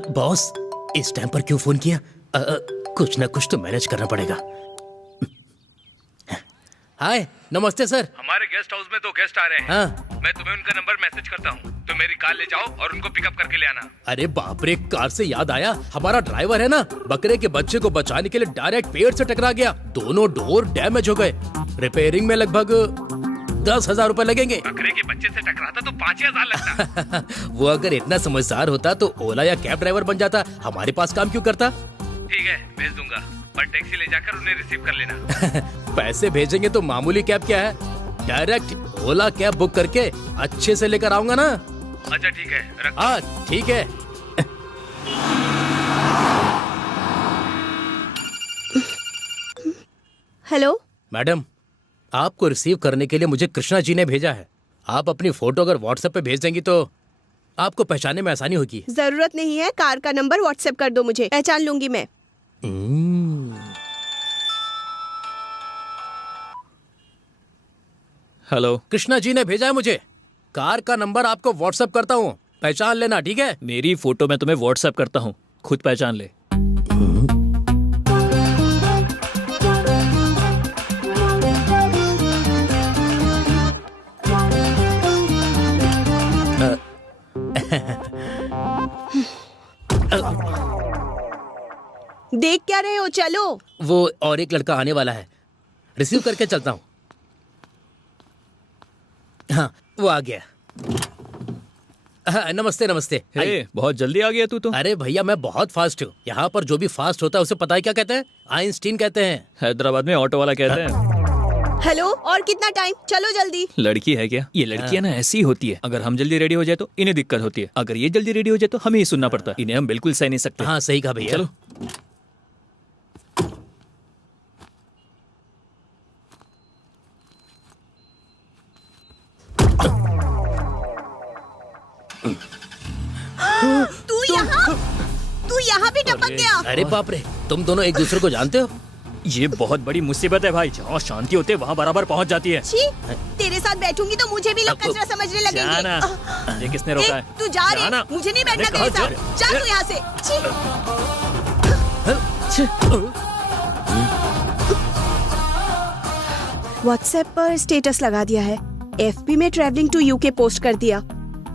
बॉस, इस टाइम पर क्यों फोन किया? कुछ ना कुछ तो मैनेज करना पड़ेगा। हाय, नमस्ते सर। हमारे गेस्ट हाउस में 2 गेस्ट आ रहे हैं। हाँ। मैं तुम्हें उनका नंबर मैसेज करता हूँ, तो मेरी कार ले जाओ और उनको पिकअप करके ले आना। अरे बाप रे, कार से याद आया, हमारा ड्राइवर है ना, बकरे के बच्चे को बचाने के लिए डायरेक्ट पेड़ से टकरा गया। दोनों डोर डैमेज हो गए। रिपेयरिंग में लगभग 10,000 रुपए लगेंगे। बकरे के बच्चे से टकराता तो 5,000 लगता। वो अगर इतना समझदार होता तो ओला या कैब ड्राइवर बन जाता, हमारे पास काम क्यों करता? ठीक है, भेज दूंगा, पर टैक्सी ले जाकर उन्हें रिसीव कर लेना। पैसे भेजेंगे तो मामूली कैब क्या है, डायरेक्ट ओला कैब बुक करके अच्छे से लेकर आऊंगा ना। अच्छा ठीक है, रख। हाँ ठीक है। हेलो मैडम, आपको रिसीव करने के लिए मुझे कृष्णा जी ने भेजा है। आप अपनी फोटो अगर व्हाट्सएप पे भेज देंगी तो आपको पहचानने में आसानी होगी। जरूरत नहीं है, कार का नंबर व्हाट्सएप कर दो मुझे, पहचान लूंगी मैं। हेलो, कृष्णा जी ने भेजा है मुझे। कार का नंबर आपको व्हाट्सएप करता हूँ, पहचान लेना, ठीक है? मेरी फोटो मैं तुम्हें व्हाट्सएप करता हूँ, खुद पहचान ले। देख क्या रहे हो, चलो। वो और एक लड़का आने वाला है, रिसीव करके चलता हूँ। हाँ, वो आ गया। हाँ, नमस्ते नमस्ते। बहुत जल्दी आ गया तू तो। अरे भैया, मैं बहुत फास्ट हूँ। यहाँ पर जो भी फास्ट होता है उसे पता है क्या कहते हैं? आइंस्टीन कहते हैं। हैदराबाद में ऑटो वाला कहते हैं। हेलो, और कितना टाइम? चलो जल्दी। लड़की है क्या? ये लड़कियां ना ऐसी ही होती है, अगर हम जल्दी रेडी हो जाए तो इन्हें दिक्कत होती है, अगर ये जल्दी रेडी हो जाए तो हमें ही सुनना पड़ता है। इन्हें हम बिल्कुल सह नहीं सकते। हाँ सही कहा भैया। चलो। तू यहाँ भी टपक गया। अरे बाप रे, तुम दोनों एक दूसरे को जानते हो? ये बहुत बड़ी मुसीबत है भाई, जहाँ शांति होती है वहाँ बराबर पहुँच जाती है। छी, तेरे साथ बैठूंगी तो मुझे भी लोग कचरा समझने लगेंगे। जाना। ये किसने रोका है? तू जा रही है, मुझे नहीं बैठना तेरे साथ। जा तू यहाँ से। व्हाट्सएप पर स्टेटस लगा दिया है, एफबी में ट्रैवलिंग टू यूके पोस्ट कर दिया,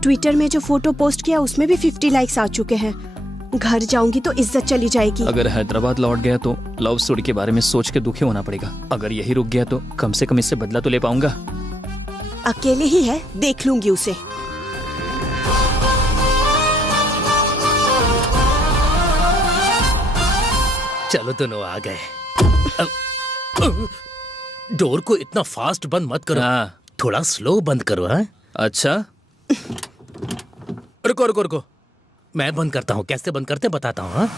ट्विटर में जो फोटो पोस्ट किया उसमें भी 50 लाइक्स आ चुके हैं। घर जाऊंगी तो इज्जत चली जाएगी। अगर हैदराबाद लौट गया तो लव स्टोरी के बारे में सोच के दुखी होना पड़ेगा। अगर यही रुक गया तो कम से कम इससे बदला तो ले पाऊंगा। अकेले ही है, देख लूंगी उसे। चलो दोनों आ गए। डोर को इतना फास्ट बंद मत करो। हाँ। थोड़ा स्लो बंद करो। हाँ अच्छा, रुको रुको रुको, मैं बंद करता हूँ। कैसे बंद करते बताता हूँ। हाँ?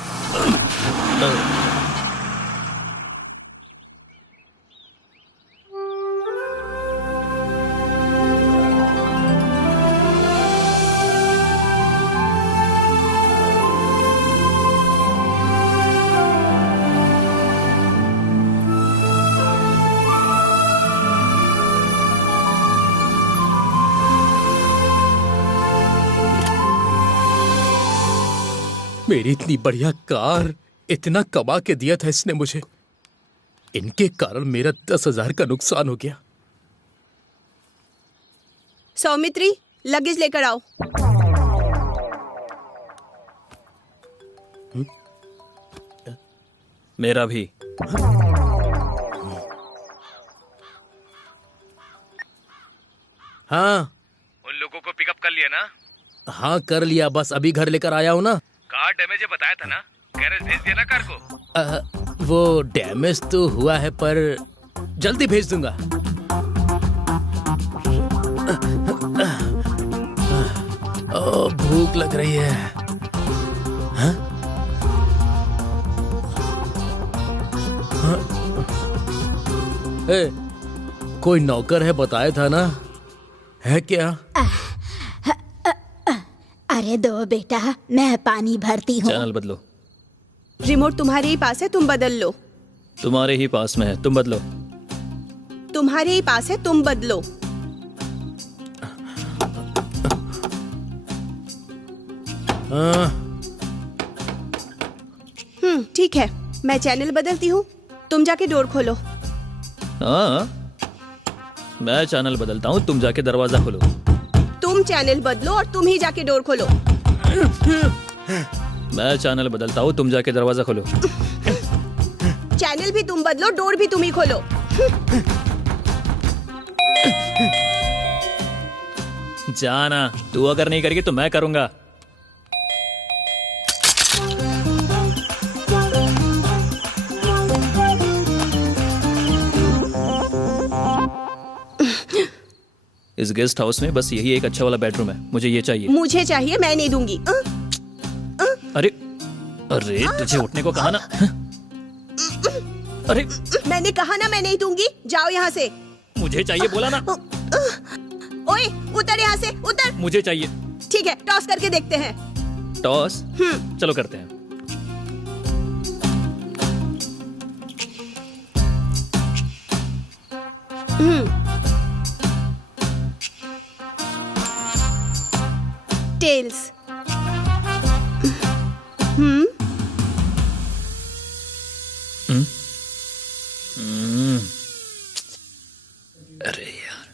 मेरी इतनी बढ़िया कार, इतना कमा के दिया था इसने मुझे, इनके कारण मेरा 10,000 का नुकसान हो गया। सौमित्री, लगेज लेकर आओ। मेरा भी। हाँ उन लोगों को पिकअप कर लिया ना? हाँ कर लिया, बस अभी घर लेकर आया हूँ ना। कार डैमेज है बताया था ना, गैरेज भेज दिया ना कार को? वो डैमेज तो हुआ है पर जल्दी भेज दूंगा। भूख लग रही है। हाँ? हाँ? ए, कोई नौकर है बताया था ना, है क्या? अरे दो बेटा, मैं पानी भरती हूँ। चैनल बदलो। रिमोट तुम्हारे ही पास है, तुम बदल लो। तुम्हारे ही पास में है, तुम बदलो। तुम्हारे ही पास है, तुम बदलो। ठीक है, मैं चैनल बदलती हूँ, तुम जाके डोर खोलो। हाँ, मैं चैनल बदलता हूँ, तुम जाके दरवाजा खोलो। तुम चैनल बदलो और तुम ही जाके डोर खोलो। मैं चैनल बदलता हूँ, तुम जाके दरवाजा खोलो। चैनल भी तुम बदलो, डोर भी तुम ही खोलो। जाना, तू अगर नहीं करेगी तो मैं करूंगा। इस गेस्ट हाउस में बस यही एक अच्छा वाला बेडरूम है, मुझे ये चाहिए। मुझे चाहिए, मैं नहीं दूंगी। अरे अरे तुझे उठने को कहा ना। अरे मैंने कहा ना मैं नहीं दूंगी, जाओ यहाँ से। मुझे चाहिए बोला ना। ओए उतर यहाँ से, उतर। मुझे चाहिए। ठीक है, टॉस करके देखते हैं। टॉस? चलो करते हैं। टेल्स। अरे यार।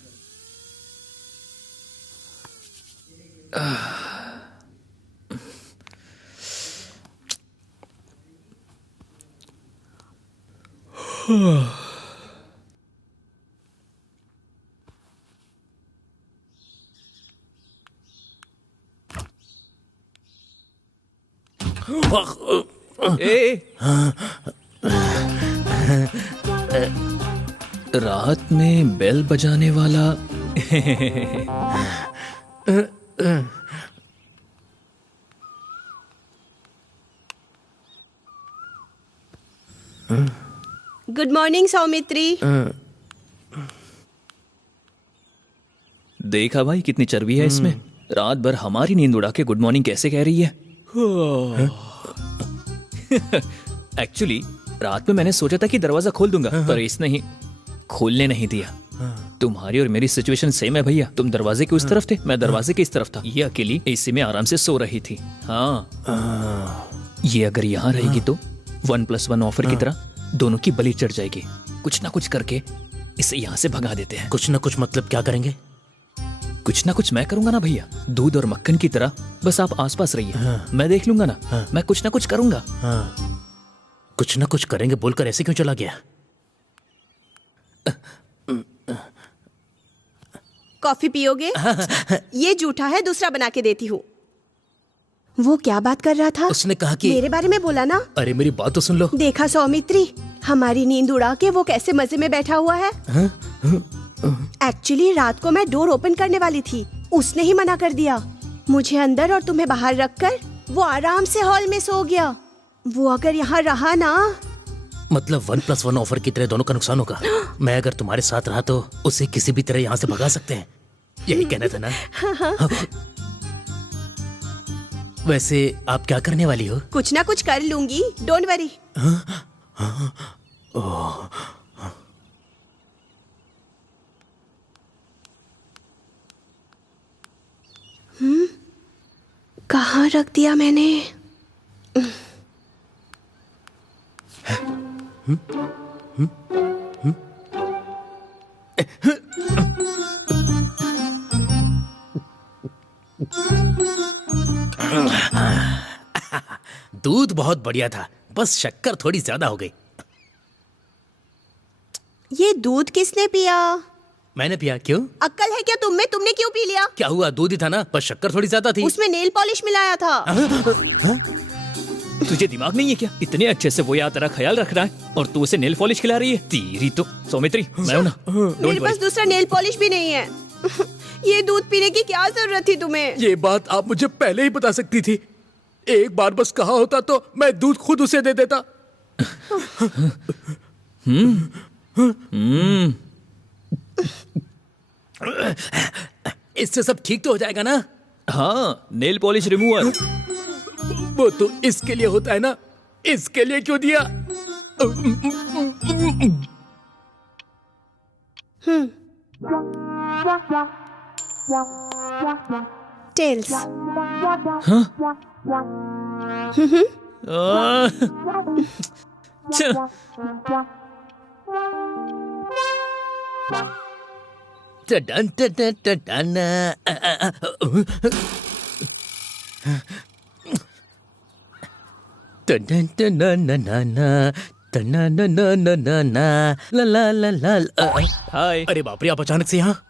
रात में बेल बजाने वाला। Good morning Saumitri. देखा भाई कितनी चर्बी है इसमें। रात भर हमारी नींद उड़ा के गुड मॉर्निंग कैसे कह रही है। एक्चुअली रात में मैंने सोचा था कि दरवाजा खोल दूंगा, पर इसने ही खोलने नहीं दिया। तुम्हारी और मेरी सिचुएशन सेम है भैया। तुम दरवाजे के उस तरफ थे, मैं दरवाजे के इस तरफ था। ये अकेली एसी में आराम से सो रही थी। हाँ, ये अगर यहाँ रहेगी तो 1+1 ऑफर की तरह दोनों की बलि चढ़ जाएगी। कुछ ना कुछ करके इसे यहाँ से भगा देते हैं। कुछ ना कुछ मतलब क्या करेंगे? कुछ ना कुछ मैं करूंगा ना भैया, दूध और मक्खन की तरह। बस आप आसपास रहिए, मैं देख लूंगा ना। मैं कुछ ना कुछ करूंगा। कुछ ना कुछ करेंगे बोलकर ऐसे क्यों चला गया? कॉफी पियोगे? ये जूठा है, दूसरा बना के देती हूँ। वो क्या बात कर रहा था? उसने कहा कि मेरे बारे में बोला ना। अरे मेरी बात तो सुन लो। देखा सौमित्री, हमारी नींद उड़ा के वो कैसे मजे में बैठा हुआ है। एक्चुअली रात को मैं डोर ओपन करने वाली थी, उसने ही मना कर दिया। मुझे अंदर और तुम्हें बाहर रखकर वो आराम से हॉल में सो गया। वो अगर यहाँ रहा ना, मतलब 1+1 ऑफर की तरह दोनों का नुकसान होगा। मैं अगर तुम्हारे साथ रहा तो उसे किसी भी तरह यहाँ से भगा सकते हैं, यही कहना था ना? हाँ। वैसे आप क्या करने वाली हो? कुछ ना कुछ कर लूंगी, डोंट वरी। कहाँ रख दिया मैंने? दूध बहुत बढ़िया था, बस शक्कर थोड़ी ज्यादा हो गई। ये दूध किसने पिया? मैंने पिया। क्यों? अक्ल है क्या तुम में? तुमने क्यों पी लिया? क्या हुआ? दूध ही था ना, बस शक्कर थोड़ी ज्यादा थी। उसमें नेल पॉलिश मिलाया था। तुझे दिमाग नहीं है क्या? इतने अच्छे से वो यहाँ तेरा ख्याल रख रहा है और तू उसे नेल पॉलिश खिला रही है। तेरी तो सौमित्री, मैं हूं ना। मेरे पास दूसरा नेल पॉलिश भी नहीं है। ये दूध पीने की क्या जरूरत थी तुम्हें? ये बात आप मुझे पहले ही बता सकती थी। एक बार बस कहा होता तो मैं दूध खुद उसे दे देता। इससे सब ठीक तो हो जाएगा ना? हाँ, नेल पॉलिश रिमूवर। वो तो इसके लिए होता है ना, इसके लिए क्यों दिया? टेल्स। हाँ? टडन टडन टडन। टडन टडन टडन टडन ला ला ला ला। हाय। अरे बाप रे, आप अचानक से यहाँ?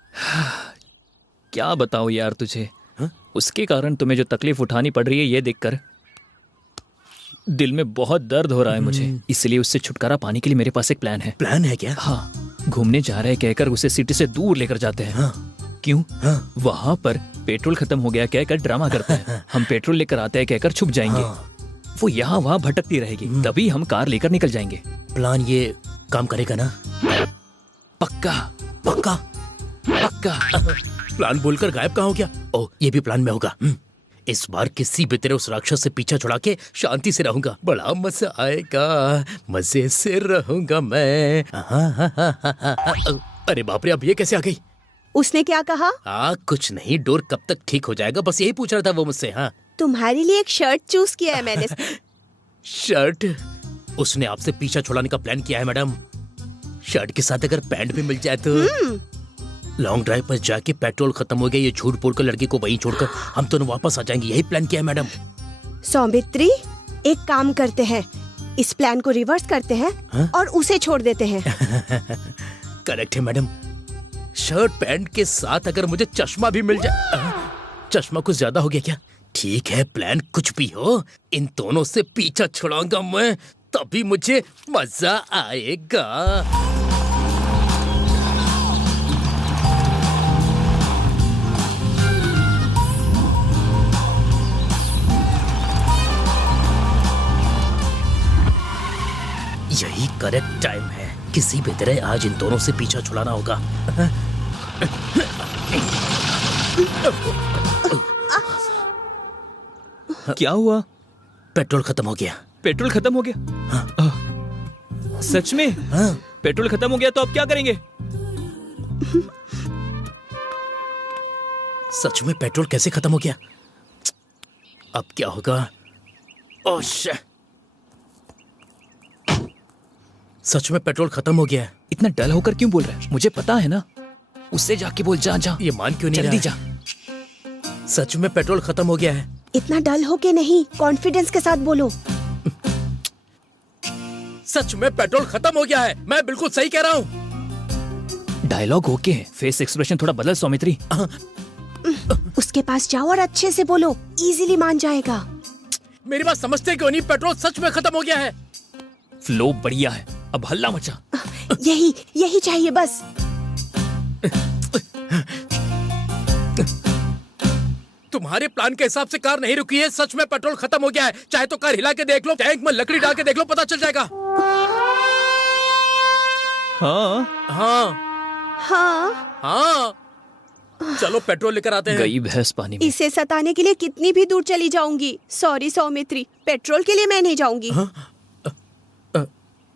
क्या बताऊं यार तुझे, उसके कारण तुम्हें जो तकलीफ उठानी पड़ रही है ये देखकर दिल में बहुत दर्द हो रहा है मुझे। इसलिए उससे छुटकारा पाने के लिए मेरे पास एक प्लान है। प्लान है क्या? हाँ, घूमने जा रहे हैं कहकर उसे सिटी से दूर लेकर जाते हैं। हाँ। क्यों? हाँ। वहाँ पर पेट्रोल खत्म हो गया कहकर ड्रामा करते हैं। हम पेट्रोल लेकर आते हैं कहकर छुप जाएंगे। हाँ। वो यहाँ वहाँ भटकती रहेगी, तभी हम कार लेकर निकल जाएंगे। प्लान ये काम करेगा ना? पक्का पक्का पक्का। प्लान बोलकर गायब कहाँ हो गया? ओह, ये भी प्लान में होगा। इस बार किसी भी तरह उस राक्षस से पीछा छुड़ा के शांति से रहूंगा। बड़ा मजा आएगा, मजे से रहूंगा मैं। अरे बाप रे, अब ये कैसे आ गई? उसने क्या कहा? कुछ नहीं, डोर कब तक ठीक हो जाएगा, बस यही पूछ रहा था वो मुझसे। हाँ, तुम्हारे लिए एक शर्ट चूज किया है मैंने। शर्ट? उसने आपसे पीछा छुड़ाने का प्लान किया है मैडम। शर्ट के साथ अगर पैंट भी मिल जाए तो। लॉन्ग ड्राइव पर जाके पेट्रोल खत्म हो गया, ये झूठ बोलकर लड़की को वहीं छोड़कर हम दोनों वापस आ जाएंगे, यही प्लान किया है मैडम। सौमित्री, एक काम करते हैं, इस प्लान को रिवर्स करते हैं। हाँ? और उसे छोड़ देते हैं। करेक्ट है मैडम। शर्ट पैंट के साथ अगर मुझे चश्मा भी मिल जाए। चश्मा कुछ ज्यादा हो गया क्या? ठीक है, प्लान कुछ भी हो, इन दोनों से पीछा छुड़ाऊंगा मैं, तभी मुझे मजा आएगा। यही करेक्ट टाइम है, किसी भी तरह आज इन दोनों से पीछा छुड़ाना होगा। क्या हुआ? पेट्रोल खत्म हो गया। पेट्रोल खत्म हो गया? हाँ। सच में? हाँ। पेट्रोल खत्म हो गया तो अब क्या करेंगे? सच में पेट्रोल कैसे खत्म हो गया? अब क्या होगा? ओह शिट, सच में पेट्रोल खत्म हो गया है। इतना डल होकर क्यों बोल रहा है? मुझे पता है ना। उससे जाके बोल, जा जा। ये मान क्यों नहीं रहा? जल्दी जा। सच में पेट्रोल खत्म हो गया है। इतना डल हो के नहीं, कॉन्फिडेंस के साथ बोलो। सच में पेट्रोल खत्म हो गया है, मैं बिल्कुल सही कह रहा हूँ। डायलॉग ओके है, फेस एक्सप्रेशन थोड़ा बदल सौमित्री। उसके पास जाओ और अच्छे से बोलो, इजीली मान जाएगा। मेरी बात समझते क्यों नहीं? पेट्रोल सच में खत्म हो गया है। फ्लो बढ़िया है, अब हल्ला मचा। यही चाहिए बस। तुम्हारे प्लान के हिसाब से कार नहीं रुकी है, सच में पेट्रोल खत्म हो गया है। चाहे तो कार हिला के देख लो, टैंक में लकड़ी डाल के देख लो, पता चल जाएगा। हाँ हाँ हाँ हाँ, चलो पेट्रोल लेकर आते हैं। गई भैंस पानी में। इसे सताने के लिए कितनी भी दूर चली जाऊंगी। सॉरी सौमित्री, पेट्रोल के लिए मैं नहीं जाऊंगी। हाँ?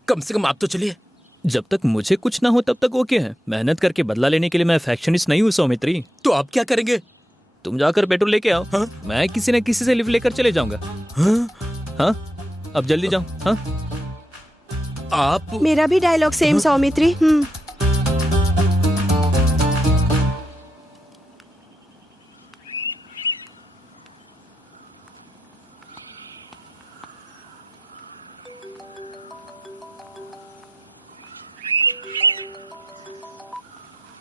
कम से कम आप तो चलिए। जब तक मुझे कुछ ना हो तब तक ओके है। मेहनत करके बदला लेने के लिए मैं अफेक्शनिस्ट नहीं हूँ सौमित्री। तो आप क्या करेंगे? तुम जाकर पेट्रोल लेके आओ। हाँ? मैं किसी न किसी से लिफ्ट लेकर चले जाऊंगा। हाँ? अब जल्दी जाओ। हाँ? आप? मेरा भी dialogue same Saumitri.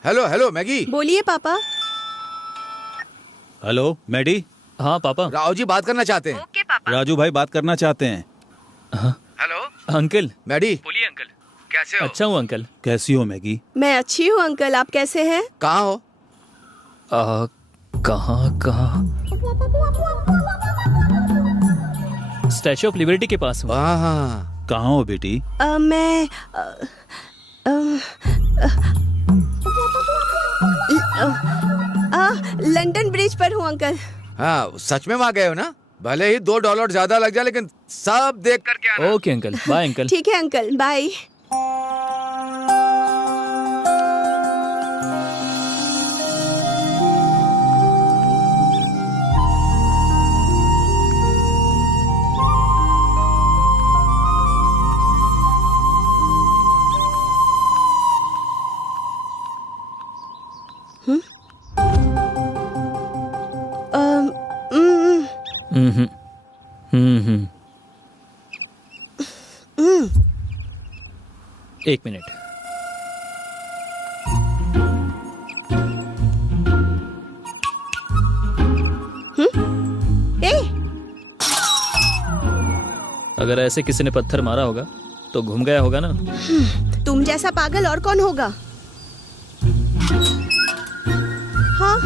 Hello hello Maggi. बोलिए पापा। Hello Maddy. हाँ पापा। राव जी बात करना चाहते हैं। ओके पापा। राजू भाई बात करना चाहते हैं। Hello uncle. मैडी। बोलिए अंकल। कैसे हो? अच्छा हूँ अंकल। कैसी हो मैगी? मैं अच्छी हूँ अंकल, आप कैसे हैं? कहाँ हो? कहाँ स्टैच्यू ऑफ लिबर्टी के पास हूँ। हाँ। कहाँ हो बेटी? मैं लंदन ब्रिज पर हूँ अंकल। हाँ सच में वहाँ गए हो ना? भले ही $2 ज्यादा लग जाए लेकिन सब देख करके आना। Okay uncle, bye uncle. ठीक है अंकल, बाय। एक मिनट। अगर ऐसे किसी ने पत्थर मारा होगा तो घूम गया होगा ना। तुम जैसा पागल और कौन होगा? हाँ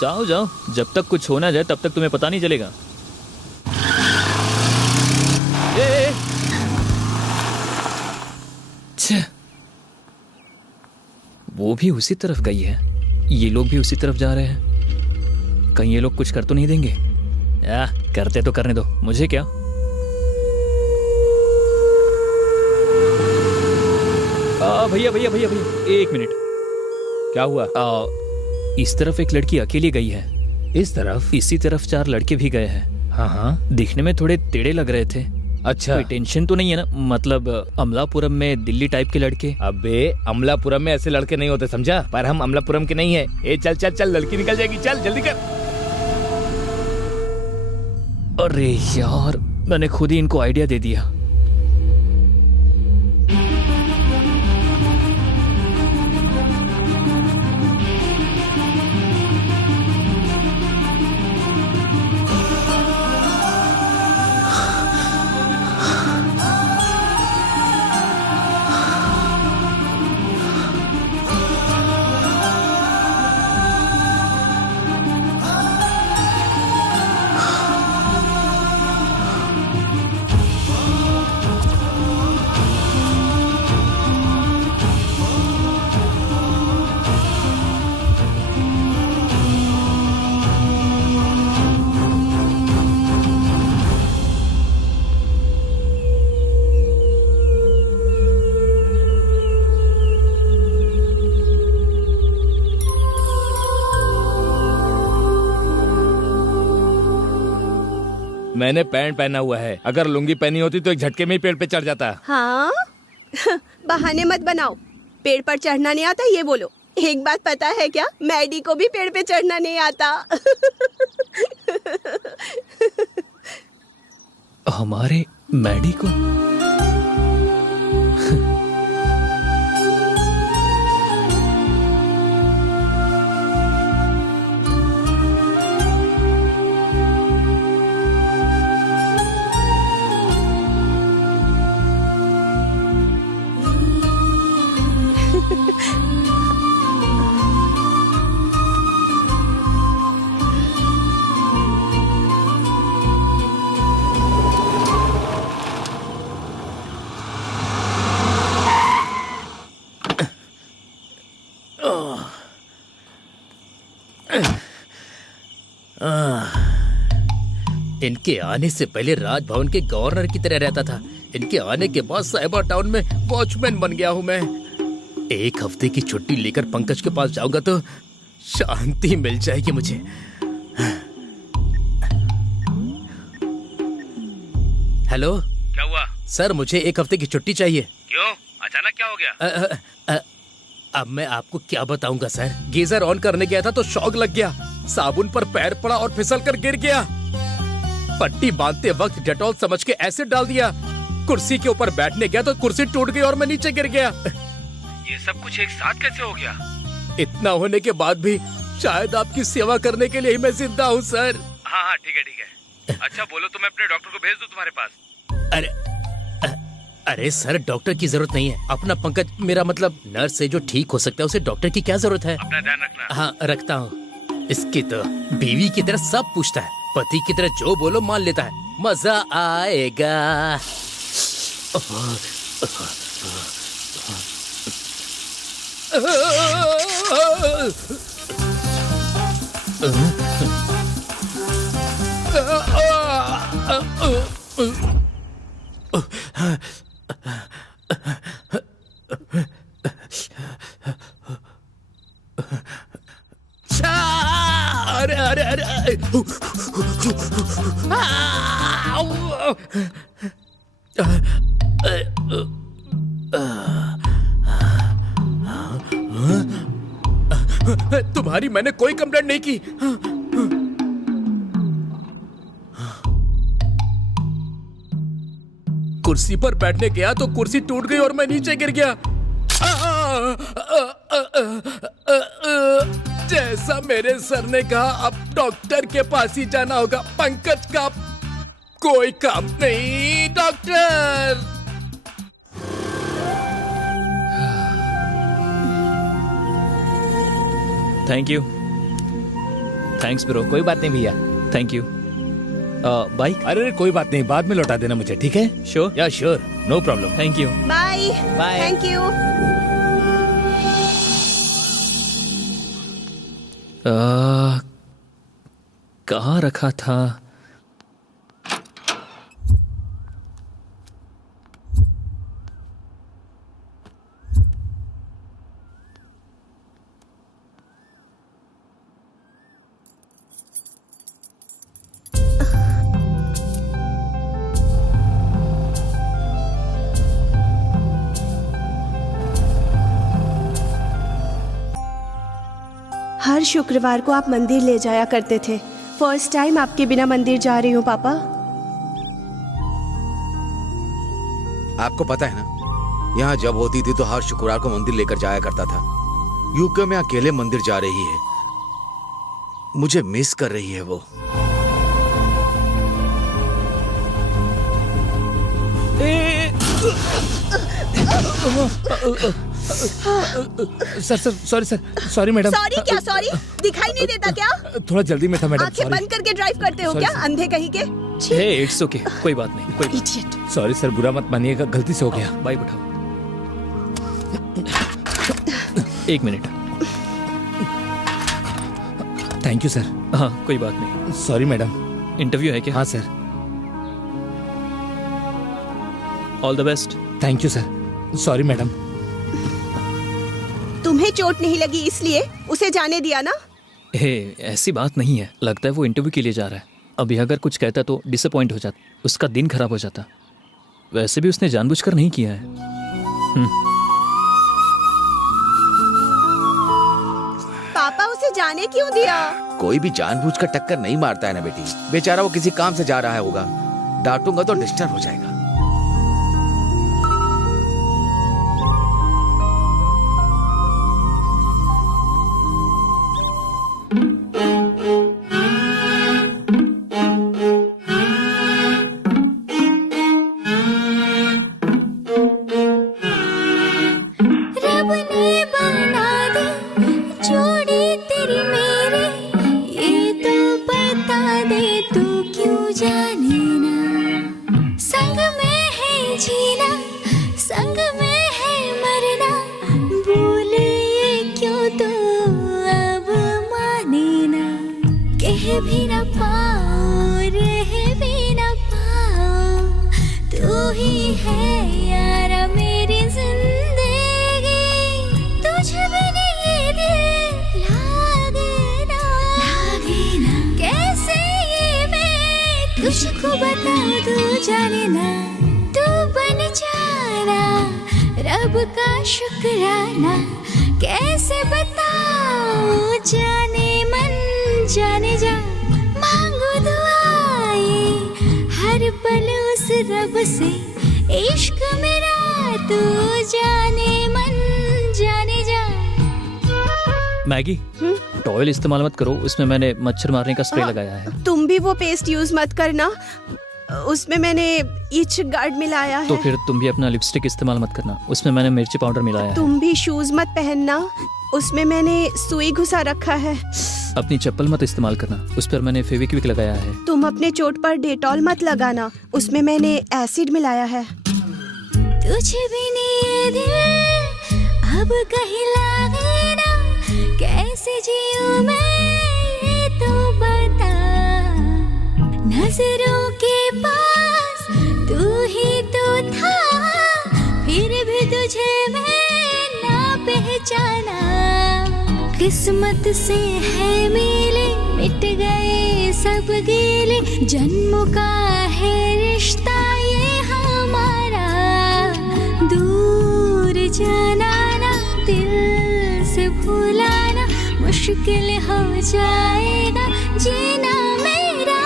जाओ जाओ, जब तक कुछ हो ना जाए तब तक तुम्हें पता नहीं चलेगा। वो भी उसी तरफ गई है, ये लोग भी उसी तरफ जा रहे हैं। कहीं ये लोग कुछ कर तो नहीं देंगे? या करते तो करने दो, मुझे क्या। भैया भैया भैया भैया एक मिनट। क्या हुआ? इस तरफ एक लड़की अकेली गई है। इस तरफ? इसी तरफ 4 लड़के भी गए हैं। हाँ हाँ। दिखने में थोड़े टेढ़े लग रहे थे। अच्छा, कोई टेंशन तो नहीं है ना? मतलब अमलापुरम में दिल्ली टाइप के लड़के। अबे अमलापुरम में ऐसे लड़के नहीं होते, समझा? पर हम अमलापुरम के नहीं है। ए चल चल चल, लड़की निकल जाएगी, चल जल्दी कर। अरे यार, मैंने खुद ही इनको आइडिया दे दिया। मैंने पैंट पहना हुआ है, अगर लुंगी पहनी होती तो एक झटके में ही पेड़ पे चढ़ जाता। हाँ बहाने मत बनाओ। पेड़ पर चढ़ना नहीं आता ये बोलो। एक बात पता है क्या, मैडी को भी पेड़ पे चढ़ना नहीं आता। हमारे मैडी को? इनके आने से पहले राजभवन के गवर्नर की तरह रहता था। इनके आने के बाद साइबर टाउन में वॉचमैन बन गया हूं मैं। एक हफ्ते की छुट्टी लेकर पंकज के पास जाऊंगा तो शांति मिल जाएगी मुझे। हेलो, क्या हुआ? सर मुझे एक हफ्ते की छुट्टी चाहिए। क्यों? अचानक क्या हो गया? अब मैं आपको क्या बताऊंगा सर। गीजर ऑन करने गया था तो शॉक लग गया, साबुन पर पैर पड़ा और फिसल कर गिर गया। पट्टी बांधते वक्त डेटॉल समझ के एसिड डाल दिया, कुर्सी के ऊपर बैठने गया तो कुर्सी टूट गई और मैं नीचे गिर गया। ये सब कुछ एक साथ कैसे हो गया? इतना होने के बाद भी शायद आपकी सेवा करने के लिए ही मैं जिंदा हूँ सर। हाँ ठीक है। अच्छा बोलो तो मैं अपने डॉक्टर को भेज दूं तुम्हारे पास। अरे सर, डॉक्टर की जरूरत नहीं है। अपना पंकज, मेरा मतलब नर्स से जो ठीक हो सकता है उसे डॉक्टर की क्या जरूरत है? अपना ध्यान रखना। हाँ रखता हूँ। इसकी तो बीवी की तरह सब पूछता है, पति की तरह जो बोलो मान लेता है। मजा आएगा। अरे अरे अरे तुम्हारी मैंने कोई कंप्लेंट नहीं की। कुर्सी पर बैठने गया तो कुर्सी टूट गई और मैं नीचे गिर गया। जैसा मेरे सर ने कहा, अब डॉक्टर के पास ही जाना होगा। पंकज का कोई काम नहीं। Doctor thank you. Thanks bro. कोई बात नहीं भैया। Thank you. बाइक? अरे कोई बात नहीं, बाद में लौटा देना मुझे, ठीक है? श्योर? या sure, no problem. Thank you. Bye. Bye. Thank you. कहाँ रखा था? हर शुक्रवार को आप मंदिर ले जाया करते थे। फर्स्ट टाइम आपके बिना मंदिर जा रही हूँ पापा। आपको पता है ना, यहाँ जब होती थी तो हर शुक्रवार को मंदिर लेकर जाया करता था। यूके में अकेले मंदिर जा रही है, मुझे मिस कर रही है वो। Sir sorry sir, sorry madam. Sorry क्या सॉरी? दिखाई नहीं देता क्या? थोड़ा जल्दी में था मैडम। आंखें बंद करके ड्राइव करते हो क्या, अंधे कहीं के? हे इट्स ओके, कोई बात नहीं। कोई इडियट। सॉरी सर, बुरा मत मानिएगा, गलती से हो गया। बाइक उठाओ। एक मिनट। Thank you sir. हाँ कोई बात नहीं। Sorry madam. इंटरव्यू है क्या? हाँ sir. All the best. Thank you sir. Sorry madam. तुम्हें चोट नहीं लगी इसलिए उसे जाने दिया ना? हे ऐसी बात नहीं है, लगता है वो इंटरव्यू के लिए जा रहा है। अभी अगर कुछ कहता तो डिसअपॉइंट हो जाता, उसका दिन खराब हो जाता। वैसे भी उसने जानबूझकर नहीं किया है। पापा उसे जाने क्यों दिया? कोई भी जानबूझकर टक्कर नहीं मारता है ना बेटी। बेचारा वो किसी काम से जा रहा है होगा, डांटूंगा तो डिस्टर्ब हो जाएगा। तुझको बता दूं जाने ना, तू बन जाना रब का शुक्राना। कैसे बताऊं जाने मन जाने जा, मांगू दुआएं हर पल उस रब से इश्क मेरा तू जाने मन जाने जा। मैगी, टॉयल इस्तेमाल मत करो, उसमें मैंने मच्छर मारने का स्प्रे लगाया है। तुम भी वो पेस्ट यूज मत करना, उसमें मैंने इच गार्ड मिलाया है। तो फिर तुम भी अपना लिपस्टिक इस्तेमाल मत करना, उसमें मैंने मिर्ची पाउडर मिलाया है। तुम भी शूज मत पहनना, उसमें मैंने सुई घुसा रखा है। अपनी चप्पल मत इस्तेमाल करना, उस पर मैंने फेविक्विक लगाया है। तुम अपने चोट पर डेटॉल मत लगाना, उसमें मैंने एसिड मिलाया है। तुझ बिन ये दिल अब कहीं लागे ना, कैसे जीऊं मैं ये तो बता। नजरों के पास तू ही तो था, फिर भी तुझे मैं ना पहचाना। किस्मत से है मिले, मिट गए सब गिले, जन्मों का है रिश्ता ये हमारा। दूर जाना ना, दिल से भुलाना, मुश्किल हो जाएगा जीना मेरा।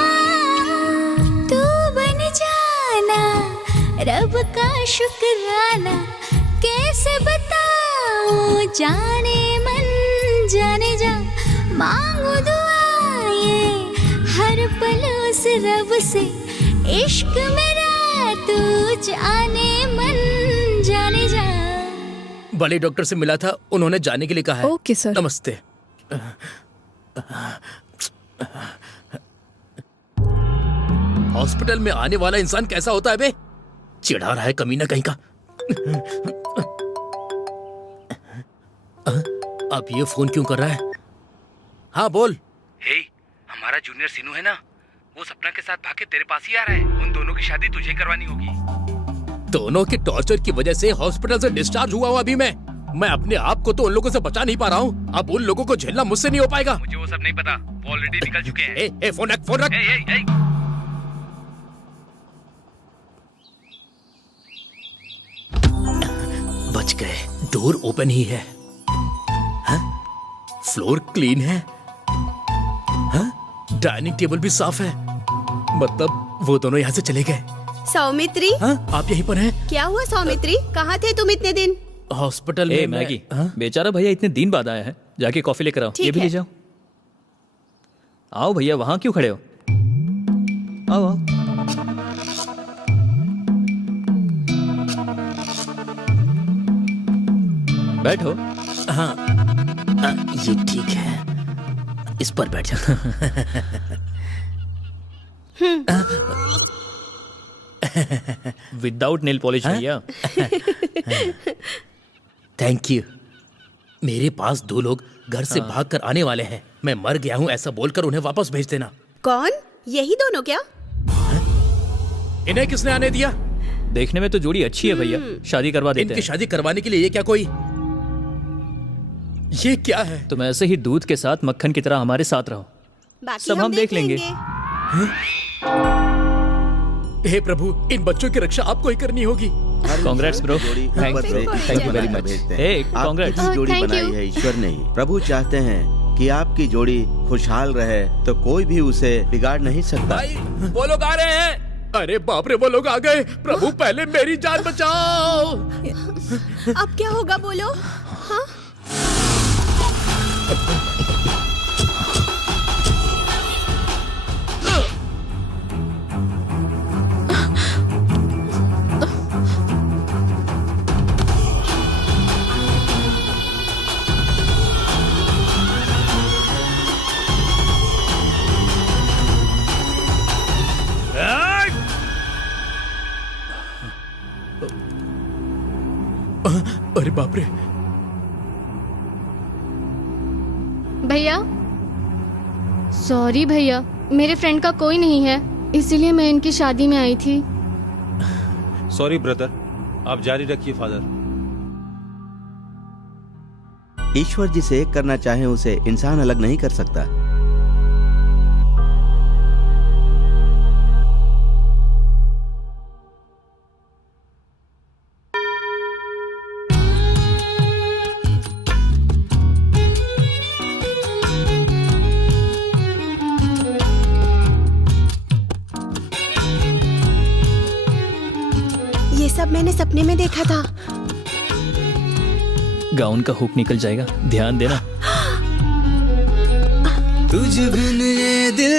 तू बन जाना रब का शुक्राना, कैसे बताऊं जाने मन जाने जा। मांगू दुआ ये हर पल उस रब से, इश्क मेरा तू जाने मन जाने जा। बड़े डॉक्टर से मिला था, उन्होंने जाने के लिए कहा है। Okay sir. नमस्ते। हॉस्पिटल में आने वाला इंसान कैसा होता है बे? चिढ़ा रहा है कमीना कहीं का। अब ये फोन क्यों कर रहा है? हाँ बोल। हे, हमारा जूनियर सीनू है ना, वो सपना के साथ भाग के तेरे पास ही आ रहा है। उन दोनों की शादी तुझे करवानी होगी। दोनों के टॉर्चर की वजह से हॉस्पिटल से डिस्चार्ज हुआ हूँ अभी मैं अपने आप को तो उन लोगों से बचा नहीं पा रहा हूँ, अब उन लोगों को झेलना मुझसे नहीं हो पाएगा। मुझे वो सब नहीं पता, वो ऑलरेडी निकल चुके हैं। फोन रख, फोन रख। बच गए, डोर ओपन ही है। हाँ? फ्लोर क्लीन है। हाँ? डाइनिंग टेबल भी साफ है, मतलब वो दोनों यहाँ से चले गए। सौमित्री, हाँ? आप यहीं पर हैं? क्या हुआ सौमित्री, कहाँ थे तुम इतने दिन? हॉस्पिटल में। मैगी, बेचारा भैया इतने दिन बाद आया है, जाके कॉफी लेकर आओ। ये भी ले जाओ। आओ भैया, वहां क्यों खड़े हो? आओ आओ। बैठो। हाँ, ये ठीक है, इस पर बैठ जाता। विदाउट नेल पॉलिश भैया। Thank you. मेरे पास 2 लोग घर से भागकर आने वाले हैं, मैं मर गया हूँ ऐसा बोलकर उन्हें वापस भेज देना। कौन? यही दोनों क्या? इन्हें किसने आने दिया? देखने में तो जोड़ी अच्छी है भैया, शादी करवा देते हैं। इनकी शादी करवाने के लिए ये क्या कोई, ये क्या है? तुम ऐसे ही दूध के साथ मक्खन की तरह हमारे साथ रहो, सब हम देख लेंगे। हे प्रभु, इन बच्चों की रक्षा आपको ही करनी होगी। Congrats bro, thank you very much. Congrats. आपकी जोड़ी बनाई है ईश्वर ने ही। प्रभु चाहते हैं कि आपकी जोड़ी खुशहाल रहे, तो कोई भी उसे बिगाड़ नहीं सकता। भाई, वो लोग आ रहे हैं। अरे बाप रे, वो लोग आ गए। प्रभु पहले मेरी जान बचाओ। अब क्या होगा बोलो? हाँ? अरे बाप रे। भैया सॉरी भैया, मेरे फ्रेंड का कोई नहीं है, इसीलिए मैं इनकी शादी में आई थी। सॉरी ब्रदर, आप जारी रखिए फादर। ईश्वर जिसे एक करना चाहे उसे इंसान अलग नहीं कर सकता। मैंने सपने में देखा था। गाउन का हुक निकल जाएगा, ध्यान देना। तुझ बिन ये दिल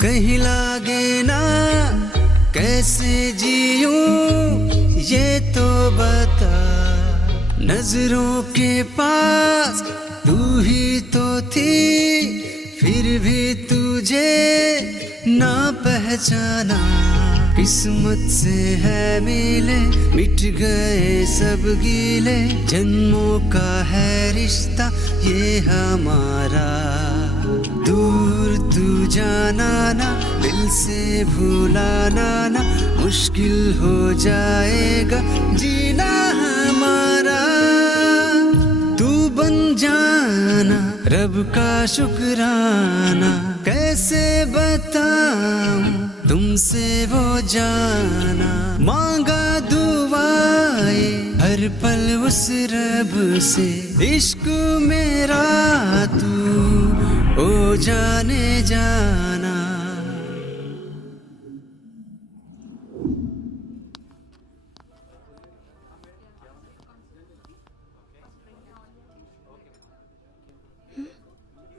कहीं लागे ना, कैसे जीऊं ये तो बता। नजरों के पास तू ही तो थी, फिर भी तुझे ना पहचाना। किस्मत से है मिले, मिट गए सब गीले, जन्मों का है रिश्ता ये हमारा। दूर तू जाना ना, दिल से भूलाना ना, मुश्किल हो जाएगा जीना हमारा। तू बन जाना रब का शुक्राना, कैसे बताऊं तुमसे वो जाना। मांगा दुआए हर पल उस रब से, इश्क मेरा तू ओ जाने जाना।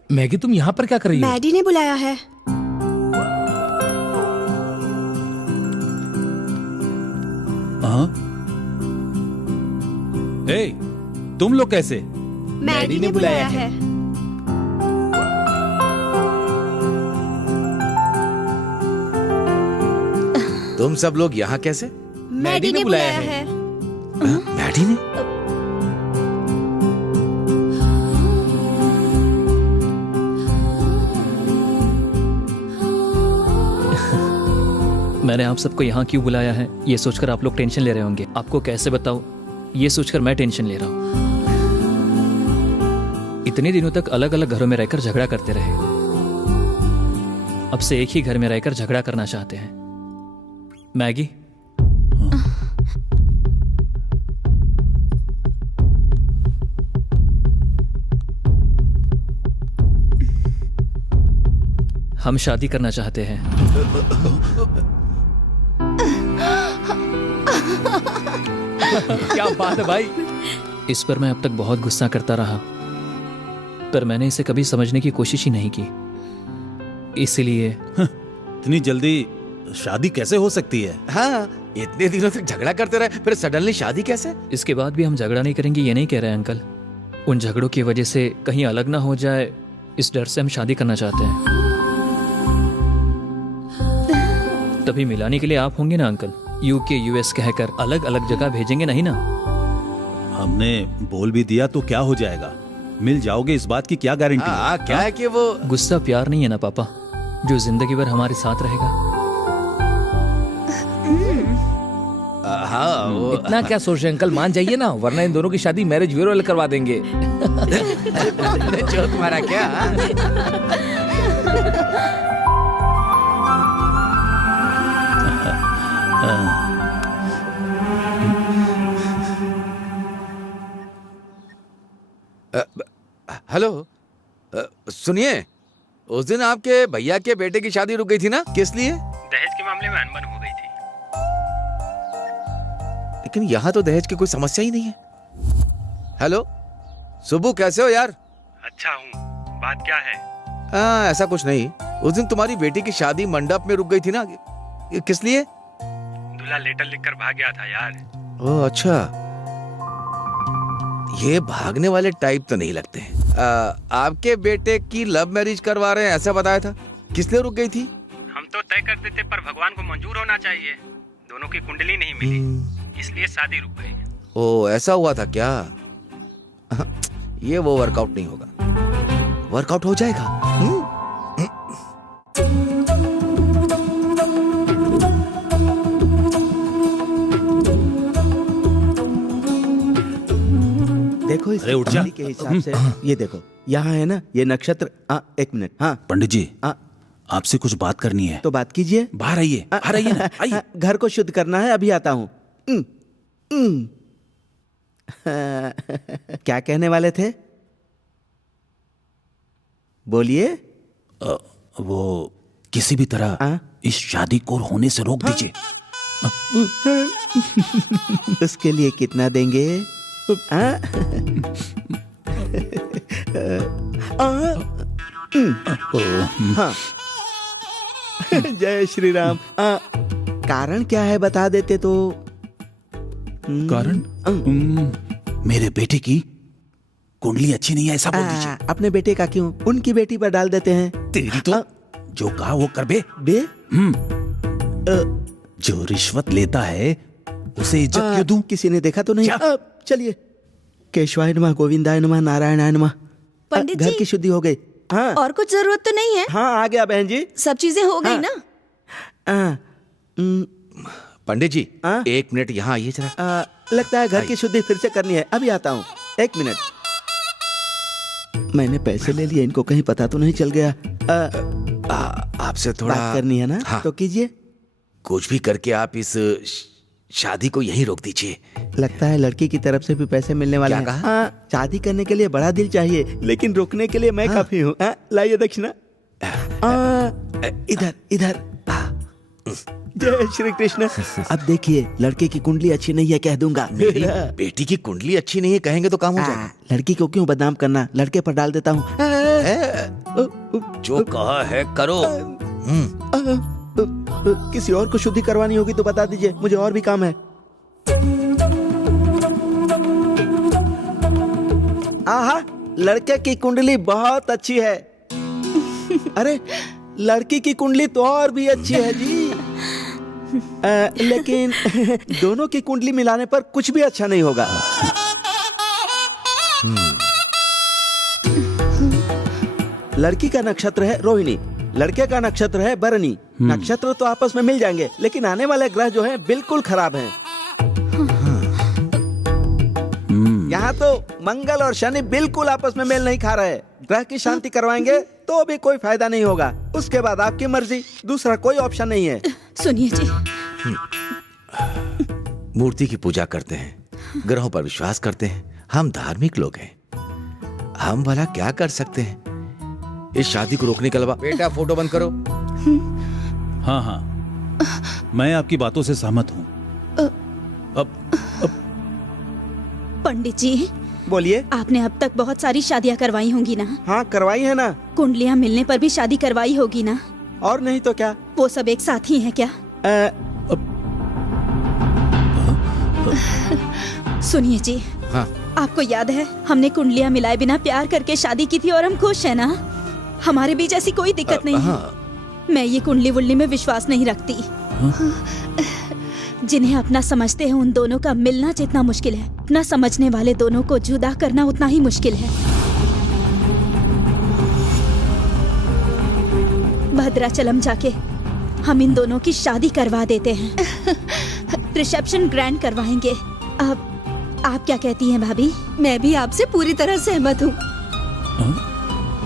मैगी तुम यहाँ पर क्या कर रही हो? डैडी ने बुलाया है। हाँ? ए, तुम लोग कैसे? मैडी ने बुलाया है। तुम सब लोग यहाँ कैसे? मैडी ने बुलाया है। मैडी ने? मैंने आप सबको यहाँ क्यों बुलाया है ये सोचकर आप लोग टेंशन ले रहे होंगे। आपको कैसे बताऊं ये सोचकर मैं टेंशन ले रहा हूँ। इतने दिनों तक अलग अलग घरों में रहकर झगड़ा करते रहे, अब से एक ही घर में रहकर झगड़ा करना चाहते हैं। मैगी, हम शादी करना चाहते हैं। क्या बात है भाई। इस पर मैं अब तक बहुत गुस्सा करता रहा, पर मैंने इसे कभी समझने की कोशिश ही नहीं की। इसलिए इतनी जल्दी शादी कैसे हो सकती है? हाँ, इतने दिनों तक झगड़ा करते रहे, फिर सडनली शादी कैसे? इसके बाद भी हम झगड़ा नहीं करेंगे ये नहीं कह रहे हैं अंकल। उन झगड़ों की वजह से कहीं अलग ना हो जाए, इस डर से हम शादी करना चाहते हैं। तभी मिलाने के लिए आप होंगे ना अंकल। यूके यूएस कहकर अलग अलग जगह भेजेंगे नहीं ना। हमने बोल भी दिया तो क्या हो जाएगा? मिल जाओगे इस बात की क्या गारंटी है? क्या है कि वो गुस्सा प्यार नहीं है ना पापा, जो जिंदगी भर हमारे साथ रहेगा। हाँ वो इतना क्या सोच रहे अंकल, मान जाइए ना, वरना इन दोनों की शादी मैरिज ब्यूरो वाले करवा देंगे। जोक मारा क्या? हेलो, सुनिए, उस दिन आपके भैया के बेटे की शादी रुक गई थी ना, किस लिए? दहेज के मामले में अनबन हो गई थी। लेकिन यहाँ तो दहेज की कोई समस्या ही नहीं है। हेलो सुबू, कैसे हो यार? अच्छा हूँ, बात क्या है? ऐसा कुछ नहीं, उस दिन तुम्हारी बेटी की शादी मंडप में रुक गई थी ना, किस लिए? दूल्हा लेटर लिखकर भाग गया था यार। ओह अच्छा, ये भागने वाले टाइप तो नहीं लगते। आपके बेटे की लव मैरिज करवा रहे हैं ऐसा बताया था, किस लिए रुक गई थी? हम तो तय कर देते पर भगवान को मंजूर होना चाहिए। दोनों की कुंडली नहीं मिली, इसलिए शादी रुक गई। ओह ऐसा हुआ था क्या? ये वो वर्कआउट नहीं होगा, वर्कआउट हो जाएगा। देखो इस कुंडली के हिसाब से ये देखो, यहाँ है ना ये नक्षत्र। एक मिनट। हाँ पंडित जी, आपसे कुछ बात करनी है। तो बात कीजिए। बाहर आइए, बाहर आइए ना, आइए। घर को शुद्ध करना है, अभी आता हूँ। क्या कहने वाले थे? बोलिए। वो किसी भी तरह इस शादी को होने से रोक दीजिए। उसके लिए कितना देंगे? हाँ। जय श्री राम। कारण क्या है बता देते तो। कारण मेरे बेटे की कुंडली अच्छी नहीं है ऐसा बोल दीजिए। अपने बेटे का क्यों, उनकी बेटी पर डाल देते हैं। तेरी तो जो कहा वो कर बे। जो रिश्वत लेता है उसे इज्जत क्यों दूं? किसी ने देखा तो नहीं? चलिए। केशवाय नमः, गोविंदाय नमः, नारायणाय नमः। पंडित घर जी, की शुद्धि हो गई। हाँ, और कुछ जरूरत तो नहीं है? हाँ आ गया बहन जी, सब चीजें हो गई ना? पंडित जी 1 मिनट यहाँ आइए जरा। लगता है घर की शुद्धि फिर से करनी है। अभी आता हूँ, 1 मिनट। मैंने पैसे ले लिए, इनको कहीं पता तो नहीं चल गया। आपसे थोड़ा बात करनी है ना? हाँ। तो कीजिए। कुछ भी करके आप इस शादी को यहीं रोक दीजिए। लगता है लड़की की तरफ से भी पैसे मिलने वाले हैं। हाँ, शादी करने के लिए बड़ा दिल चाहिए, लेकिन रोकने के लिए मैं काफी हूँ। लाइए दक्षिणा। इधर इधर। जय श्री कृष्ण। अब देखिए, लड़के की कुंडली अच्छी नहीं है कह दूंगा। मेरी बेटी की कुंडली अच्छी नहीं है कहेंगे तो काम हो जाएगा। लड़की को क्यों बदनाम करना, लड़के पर डाल देता हूँ। जो कहा है करो। किसी और को शुद्धि करवानी होगी तो बता दीजिए, मुझे और भी काम है। आहा, लड़के की कुंडली बहुत अच्छी है। अरे लड़की की कुंडली तो और भी अच्छी है जी। लेकिन दोनों की कुंडली मिलाने पर कुछ भी अच्छा नहीं होगा। लड़की का नक्षत्र है रोहिणी, लड़के का नक्षत्र है भरणी। नक्षत्र तो आपस में मिल जाएंगे, लेकिन आने वाले ग्रह जो हैं बिल्कुल खराब हैं। यहाँ तो मंगल और शनि बिल्कुल आपस में मेल नहीं खा रहे। ग्रह की शांति करवाएंगे तो भी कोई फायदा नहीं होगा। उसके बाद आपकी मर्जी, दूसरा कोई ऑप्शन नहीं है। सुनिए जी, मूर्ति की पूजा करते हैं, ग्रहों पर विश्वास करते हैं, हम धार्मिक लोग हैं। हम भला क्या कर सकते हैं इस शादी को रोकने के अलावा? बेटा फोटो बंद करो। हाँ हाँ, मैं आपकी बातों से सहमत हूँ। अब पंडित जी बोलिए। आपने अब तक बहुत सारी शादियाँ करवाई होंगी ना? हाँ करवाई है ना। कुंडलियाँ मिलने पर भी शादी करवाई होगी ना? और नहीं तो क्या। वो सब एक साथ ही हैं क्या? सुनिए जी, हाँ। आपको याद है हमने कुंडलियाँ मिलाए बिना प्यार करके शादी की थी और हम खुश हैं ना? हमारे बीच ऐसी कोई दिक्कत नहीं है। मैं ये कुंडली वुंडली में विश्वास नहीं रखती। जिन्हें अपना समझते हैं उन दोनों का मिलना जितना मुश्किल है, अपना समझने वाले दोनों को जुदा करना उतना ही मुश्किल है। भद्राचलम जाके हम इन दोनों की शादी करवा देते हैं। रिसेप्शन ग्रैंड करवाएंगे। अब आप क्या कहती हैं भाभी? मैं भी आपसे पूरी तरह सहमत हूँ।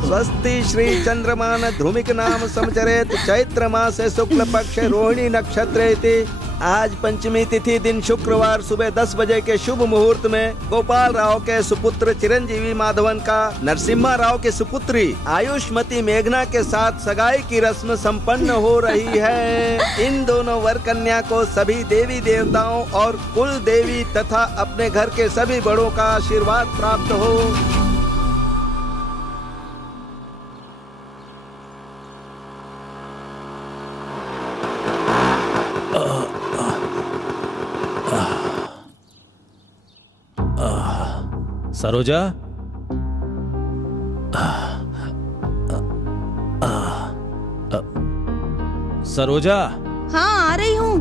स्वस्ति श्री चंद्रमान ध्रुमिक नाम समचरेत चैत्र मास शुक्ल पक्ष रोहिणी नक्षत्र। आज पंचमी तिथि दिन शुक्रवार सुबह 10 बजे के शुभ मुहूर्त में गोपाल राव के सुपुत्र चिरंजीवी माधवन का नरसिम्हा राव की सुपुत्री आयुष्मती मेघना के साथ सगाई की रस्म संपन्न हो रही है। इन दोनों वर कन्या को सभी देवी देवताओं और कुल देवी तथा अपने घर के सभी बड़ों का आशीर्वाद प्राप्त हो। सरोजा, सरोजा। हाँ आ रही हूँ।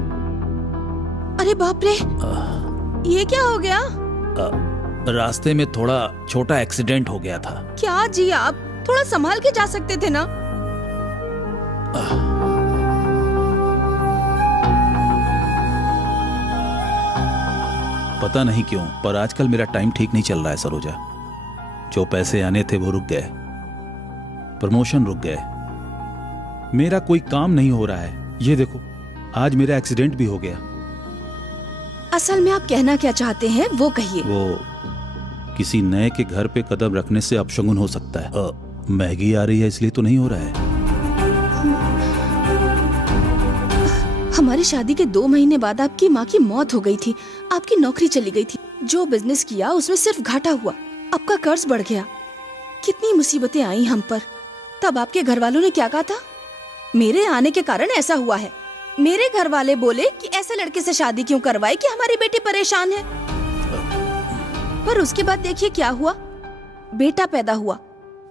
अरे बाप रे, ये क्या हो गया? रास्ते में थोड़ा छोटा एक्सीडेंट हो गया था। क्या जी, आप थोड़ा संभाल के जा सकते थे ना? पता नहीं क्यों पर आजकल मेरा टाइम ठीक नहीं चल रहा है सरोजा। जो पैसे आने थे वो रुक गए, प्रमोशन रुक गए, मेरा कोई काम नहीं हो रहा है। ये देखो आज मेरा एक्सीडेंट भी हो गया। असल में आप कहना क्या चाहते हैं वो कहिए। वो किसी नए के घर पे कदम रखने से अपशगुन हो सकता है। महंगी आ रही है इसलिए तो नहीं हो रहा है। हमारी शादी के 2 महीने बाद आपकी माँ की मौत हो गई थी, आपकी नौकरी चली गई थी, जो बिजनेस किया उसमें सिर्फ घाटा हुआ, आपका कर्ज बढ़ गया, कितनी मुसीबतें आई हम पर। तब आपके घर वालों ने क्या कहा था? मेरे आने के कारण ऐसा हुआ है। मेरे घर वाले बोले कि ऐसे लड़के से शादी क्यों करवाई कि हमारी बेटी परेशान है। पर उसके बाद देखिए क्या हुआ, बेटा पैदा हुआ,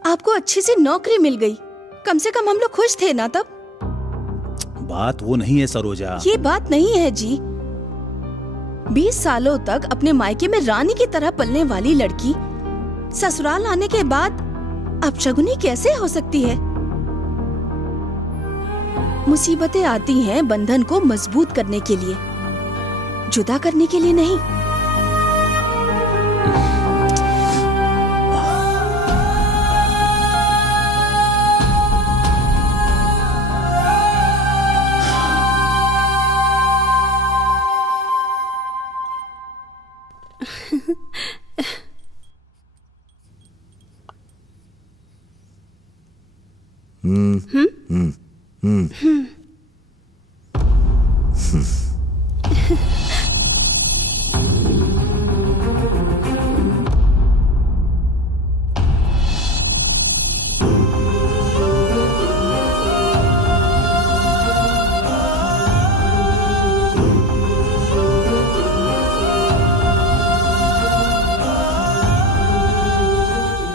आपको अच्छी सी नौकरी मिल गई, कम से कम हम लोग खुश थे ना तब। बात वो नहीं है सरोजा। ये बात नहीं है जी। 20 सालों तक अपने मायके में रानी की तरह पलने वाली लड़की ससुराल आने के बाद अपशगुनी कैसे हो सकती है? मुसीबतें आती हैं बंधन को मजबूत करने के लिए, जुदा करने के लिए नहीं।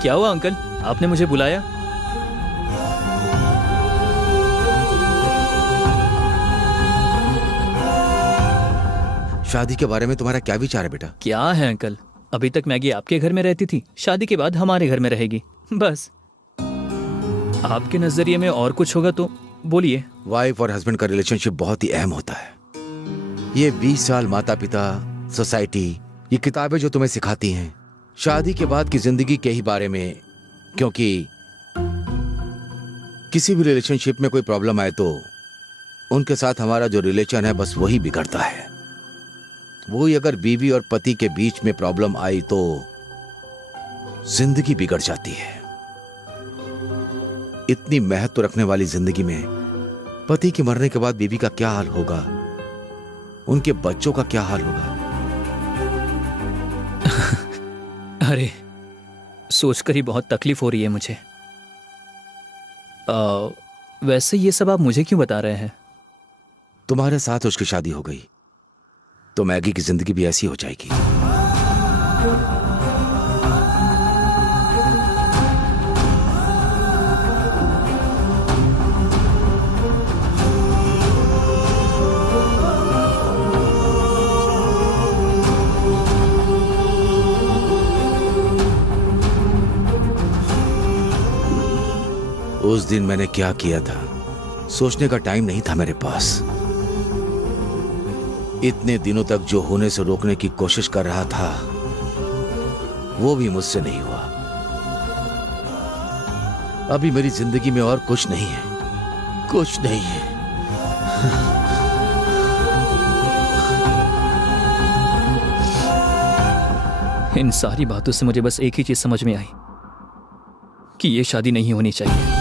क्या हुआ अंकल, आपने मुझे बुलाया? शादी के बारे में तुम्हारा क्या विचार है बेटा? क्या है अंकल, अभी तक मैगी आपके घर में रहती थी, शादी के बाद हमारे घर में रहेगी, बस। आपके नजरिए में और कुछ होगा तो बोलिए। वाइफ और हस्बैंड का रिलेशनशिप बहुत ही अहम होता है। ये 20 साल माता पिता, सोसाइटी, ये किताबें जो तुम्हें सिखाती हैं शादी के बाद की जिंदगी के ही बारे में, क्योंकि किसी भी रिलेशनशिप में कोई प्रॉब्लम आए तो उनके साथ हमारा जो रिलेशन है बस वही बिगड़ता है। वही अगर बीवी और पति के बीच में प्रॉब्लम आई तो जिंदगी बिगड़ जाती है। इतनी महत्व रखने वाली जिंदगी में पति के मरने के बाद बीवी का क्या हाल होगा, उनके बच्चों का क्या हाल होगा? अरे, सोचकर ही बहुत तकलीफ हो रही है मुझे। वैसे ये सब आप मुझे क्यों बता रहे हैं? तुम्हारे साथ उसकी शादी हो गई तो मैगी की जिंदगी भी ऐसी हो जाएगी। उस दिन मैंने क्या किया था सोचने का टाइम नहीं था मेरे पास। इतने दिनों तक जो होने से रोकने की कोशिश कर रहा था वो भी मुझसे नहीं हुआ। अभी मेरी जिंदगी में और कुछ नहीं है, कुछ नहीं है। इन सारी बातों से मुझे बस एक ही चीज समझ में आई कि ये शादी नहीं होनी चाहिए।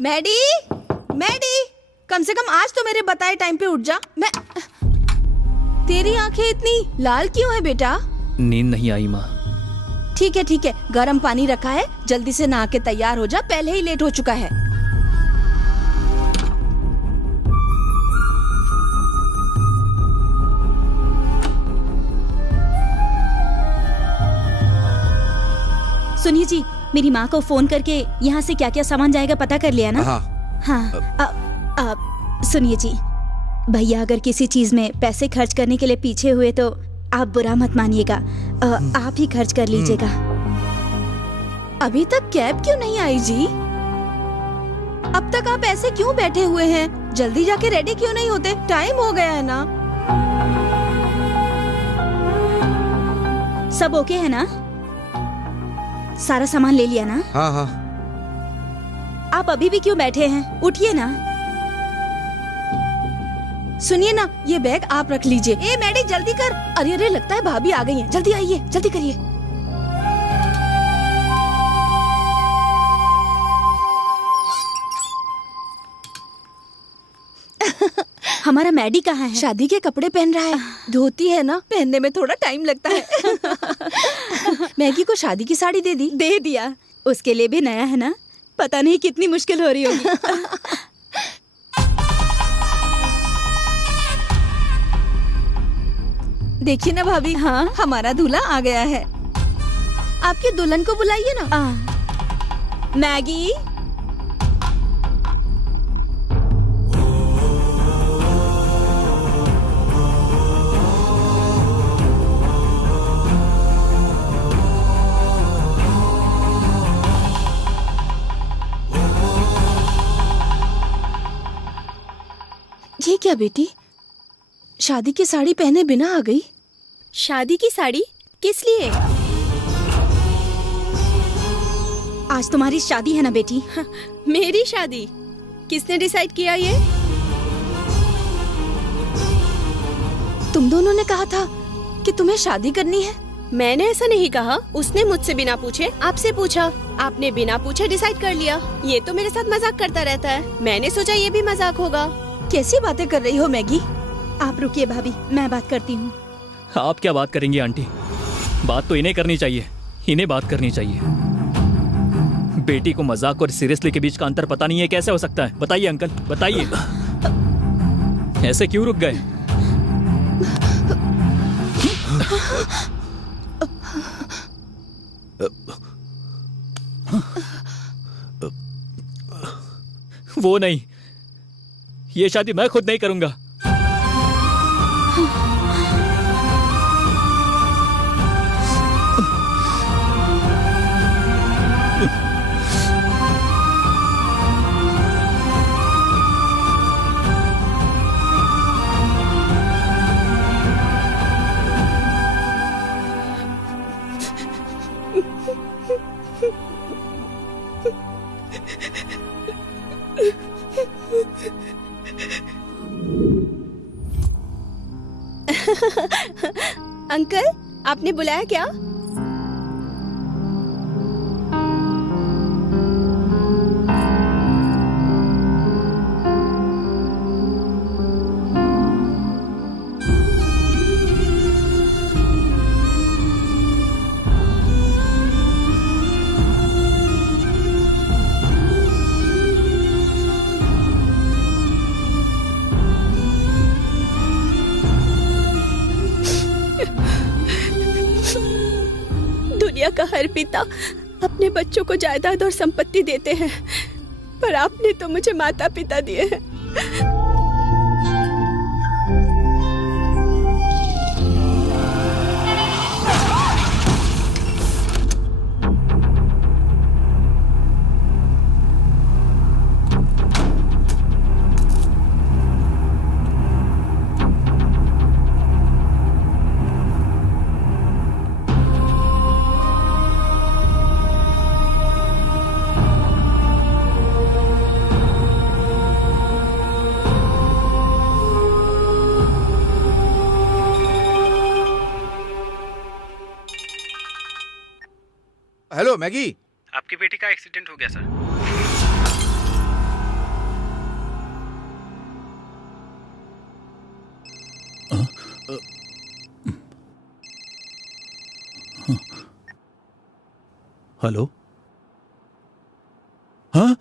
मैडी, मैडी, कम से कम आज तो मेरे बताए टाइम पे उठ जा। मैं तेरी आंखें इतनी लाल क्यों है बेटा? नींद नहीं आई माँ। ठीक है ठीक है, गर्म पानी रखा है, जल्दी से नहा के तैयार हो जा, पहले ही लेट हो चुका है। सुनिए जी, मेरी माँ को फोन करके यहाँ से क्या क्या सामान जाएगा पता कर लिया ना? हाँ। सुनिए जी, भैया अगर किसी चीज में पैसे खर्च करने के लिए पीछे हुए तो आप बुरा मत मानिएगा, आप ही खर्च कर लीजिएगा। अभी तक कैब क्यों नहीं आई जी? अब तक आप ऐसे क्यों बैठे हुए हैं? जल्दी जाके रेडी क्यों नहीं होते? टाइम हो गया है ना। सब ओके है ना? सारा सामान ले लिया ना? हाँ हाँ। आप अभी भी क्यों बैठे हैं? उठिए ना। सुनिए ना, ये बैग आप रख लीजिए। ए मैडी जल्दी कर। अरे अरे लगता है भाभी आ गई हैं। जल्दी आइए, जल्दी करिए। हमारा मैडी कहाँ है? शादी के कपड़े पहन रहा है। धोती है ना, पहनने में थोड़ा टाइम लगता है। मैगी को शादी की साड़ी दे दी? दे दिया। उसके लिए भी नया है ना, पता नहीं कितनी मुश्किल हो रही होगी। देखिए ना भाभी, हाँ हमारा दूल्हा आ गया है। आपकी दुल्हन को बुलाइए ना। मैगी, ये क्या बेटी, शादी की साड़ी पहने बिना आ गई? शादी की साड़ी किस लिए? आज तुम्हारी शादी है ना बेटी? मेरी शादी? किसने डिसाइड किया ये? तुम दोनों ने कहा था कि तुम्हें शादी करनी है। मैंने ऐसा नहीं कहा। उसने मुझसे बिना पूछे आपसे पूछा। आपने बिना पूछे डिसाइड कर लिया। ये तो मेरे साथ मजाक करता रहता है। मैंने सोचा ये भी मजाक होगा। कैसी बातें कर रही हो मैगी? आप रुकिए भाभी, मैं बात करती हूँ। आप क्या बात करेंगी आंटी? बात तो इन्हें करनी चाहिए, इन्हें बात करनी चाहिए। बेटी को मजाक और सीरियसली के बीच का अंतर पता नहीं है, कैसे हो सकता है? बताइए अंकल, बताइए। ऐसे क्यों रुक गए? वो नहीं, ये शादी मैं खुद नहीं करूंगा। अंकल, आपने बुलाया क्या? दुनिया का हर पिता अपने बच्चों को जायदाद और संपत्ति देते हैं, पर आपने तो मुझे माता पिता दिए हैं। Hello Maggi. आपकी बेटी का एक्सीडेंट हो गया सर। हेलो, हाँ?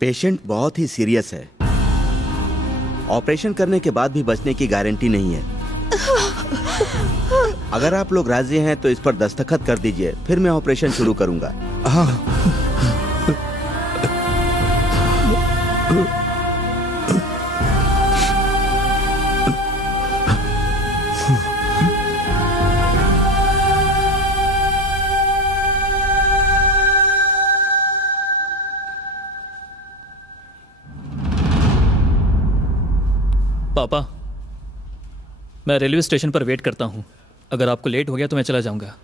पेशेंट बहुत ही सीरियस है। ऑपरेशन करने के बाद भी बचने की गारंटी नहीं है। अगर आप लोग राजी हैं तो इस पर दस्तखत कर दीजिए, फिर मैं ऑपरेशन शुरू करूंगा। हाँ। पापा, मैं रेलवे स्टेशन पर वेट करता हूँ। अगर आपको लेट हो गया तो मैं चला जाऊंगा।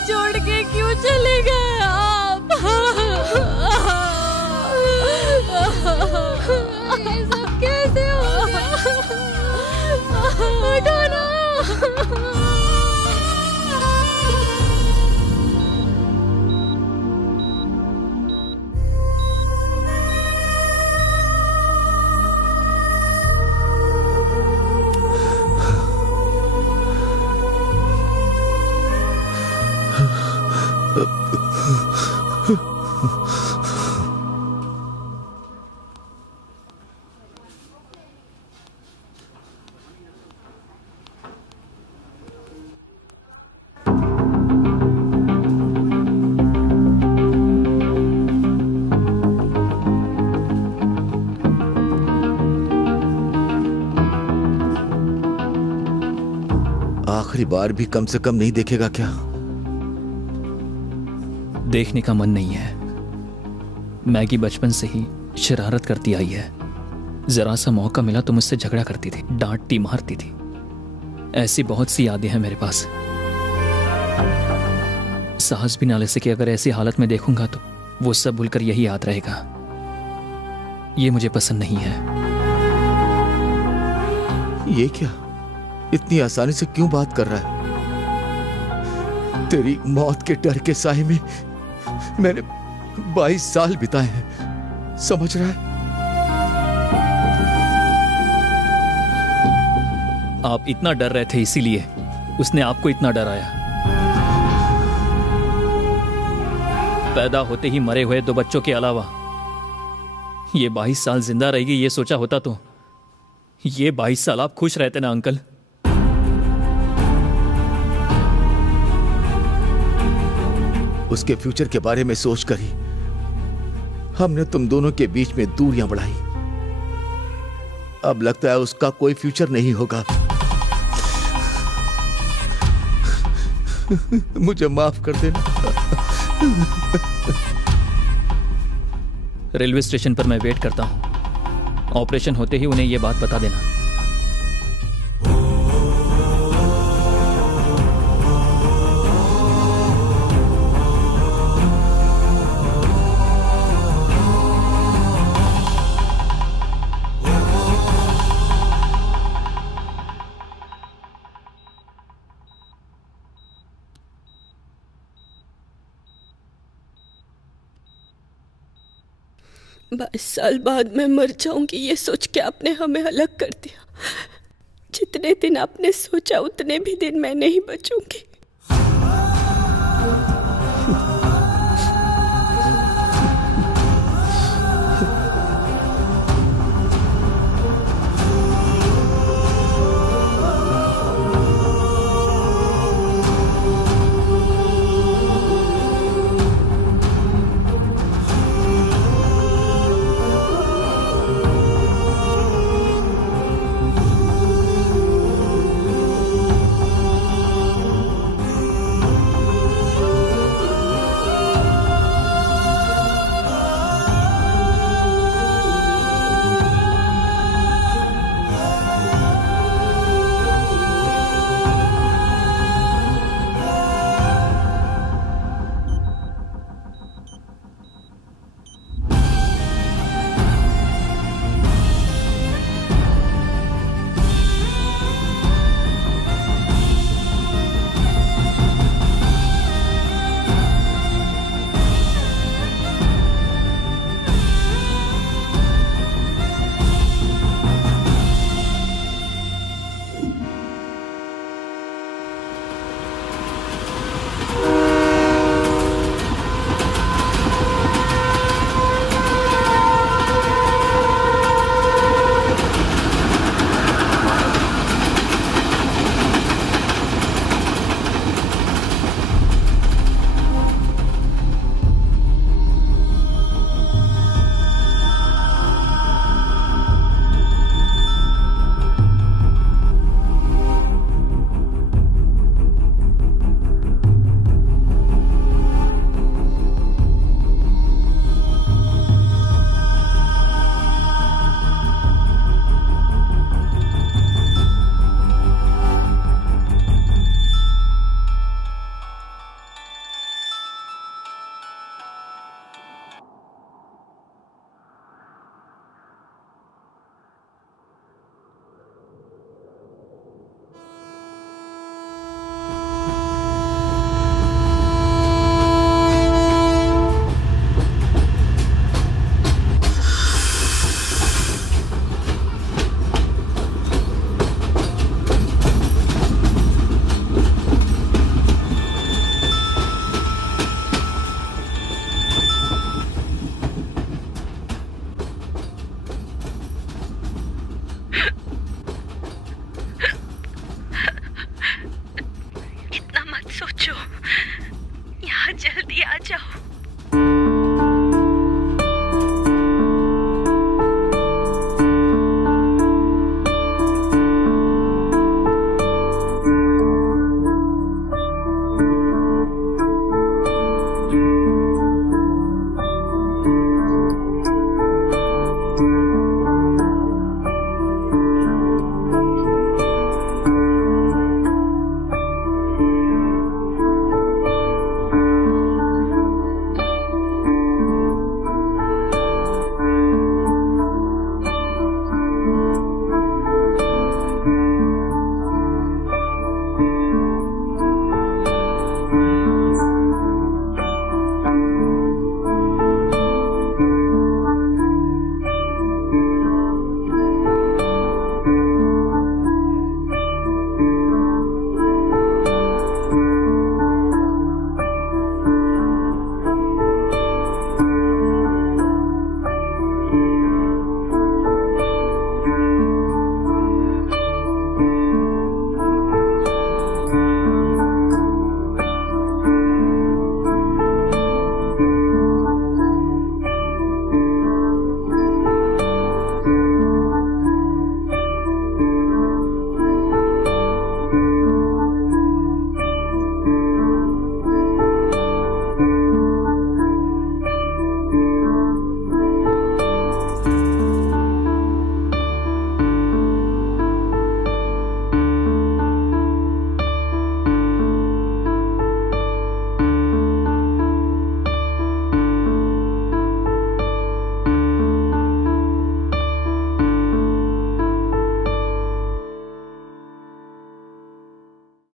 छोड़ के क्यों चले गए आप? ये सब कैसे हो गया? आखिरी बार भी कम से कम नहीं देखेगा क्या? देखने का मन नहीं है। मैगी बचपन से ही शरारत करती आई है। जरा सा मौका मिला तो मुझसे झगड़ा करती थी, डांटती मारती थी। ऐसी बहुत सी यादें हैं मेरे पास। साहस भी ना ले सके। अगर ऐसी हालत में देखूंगा तो वो सब भूलकर यही याद रहेगा। ये मुझे पसंद नहीं है। ये क्या? इतनी आसानी से क्यों बात कर रहा है? तेरी मौत के डर के साए में मैंने 22 साल बिताए हैं, समझ रहा है? आप इतना डर रहे थे, इसीलिए उसने आपको इतना डराया। पैदा होते ही मरे हुए 2 बच्चों के अलावा ये 22 साल जिंदा रहेगी, ये सोचा होता तो ये 22 साल आप खुश रहते ना अंकल। उसके फ्यूचर के बारे में सोचकर ही हमने तुम दोनों के बीच में दूरियां बढ़ाई। अब लगता है उसका कोई फ्यूचर नहीं होगा। मुझे माफ कर देना। रेलवे स्टेशन पर मैं वेट करता हूं। ऑपरेशन होते ही उन्हें यह बात बता देना। बाईस साल बाद मैं मर जाऊंगी, ये सोच के आपने हमें अलग कर दिया। जितने दिन आपने सोचा उतने भी दिन मैं नहीं बचूंगी।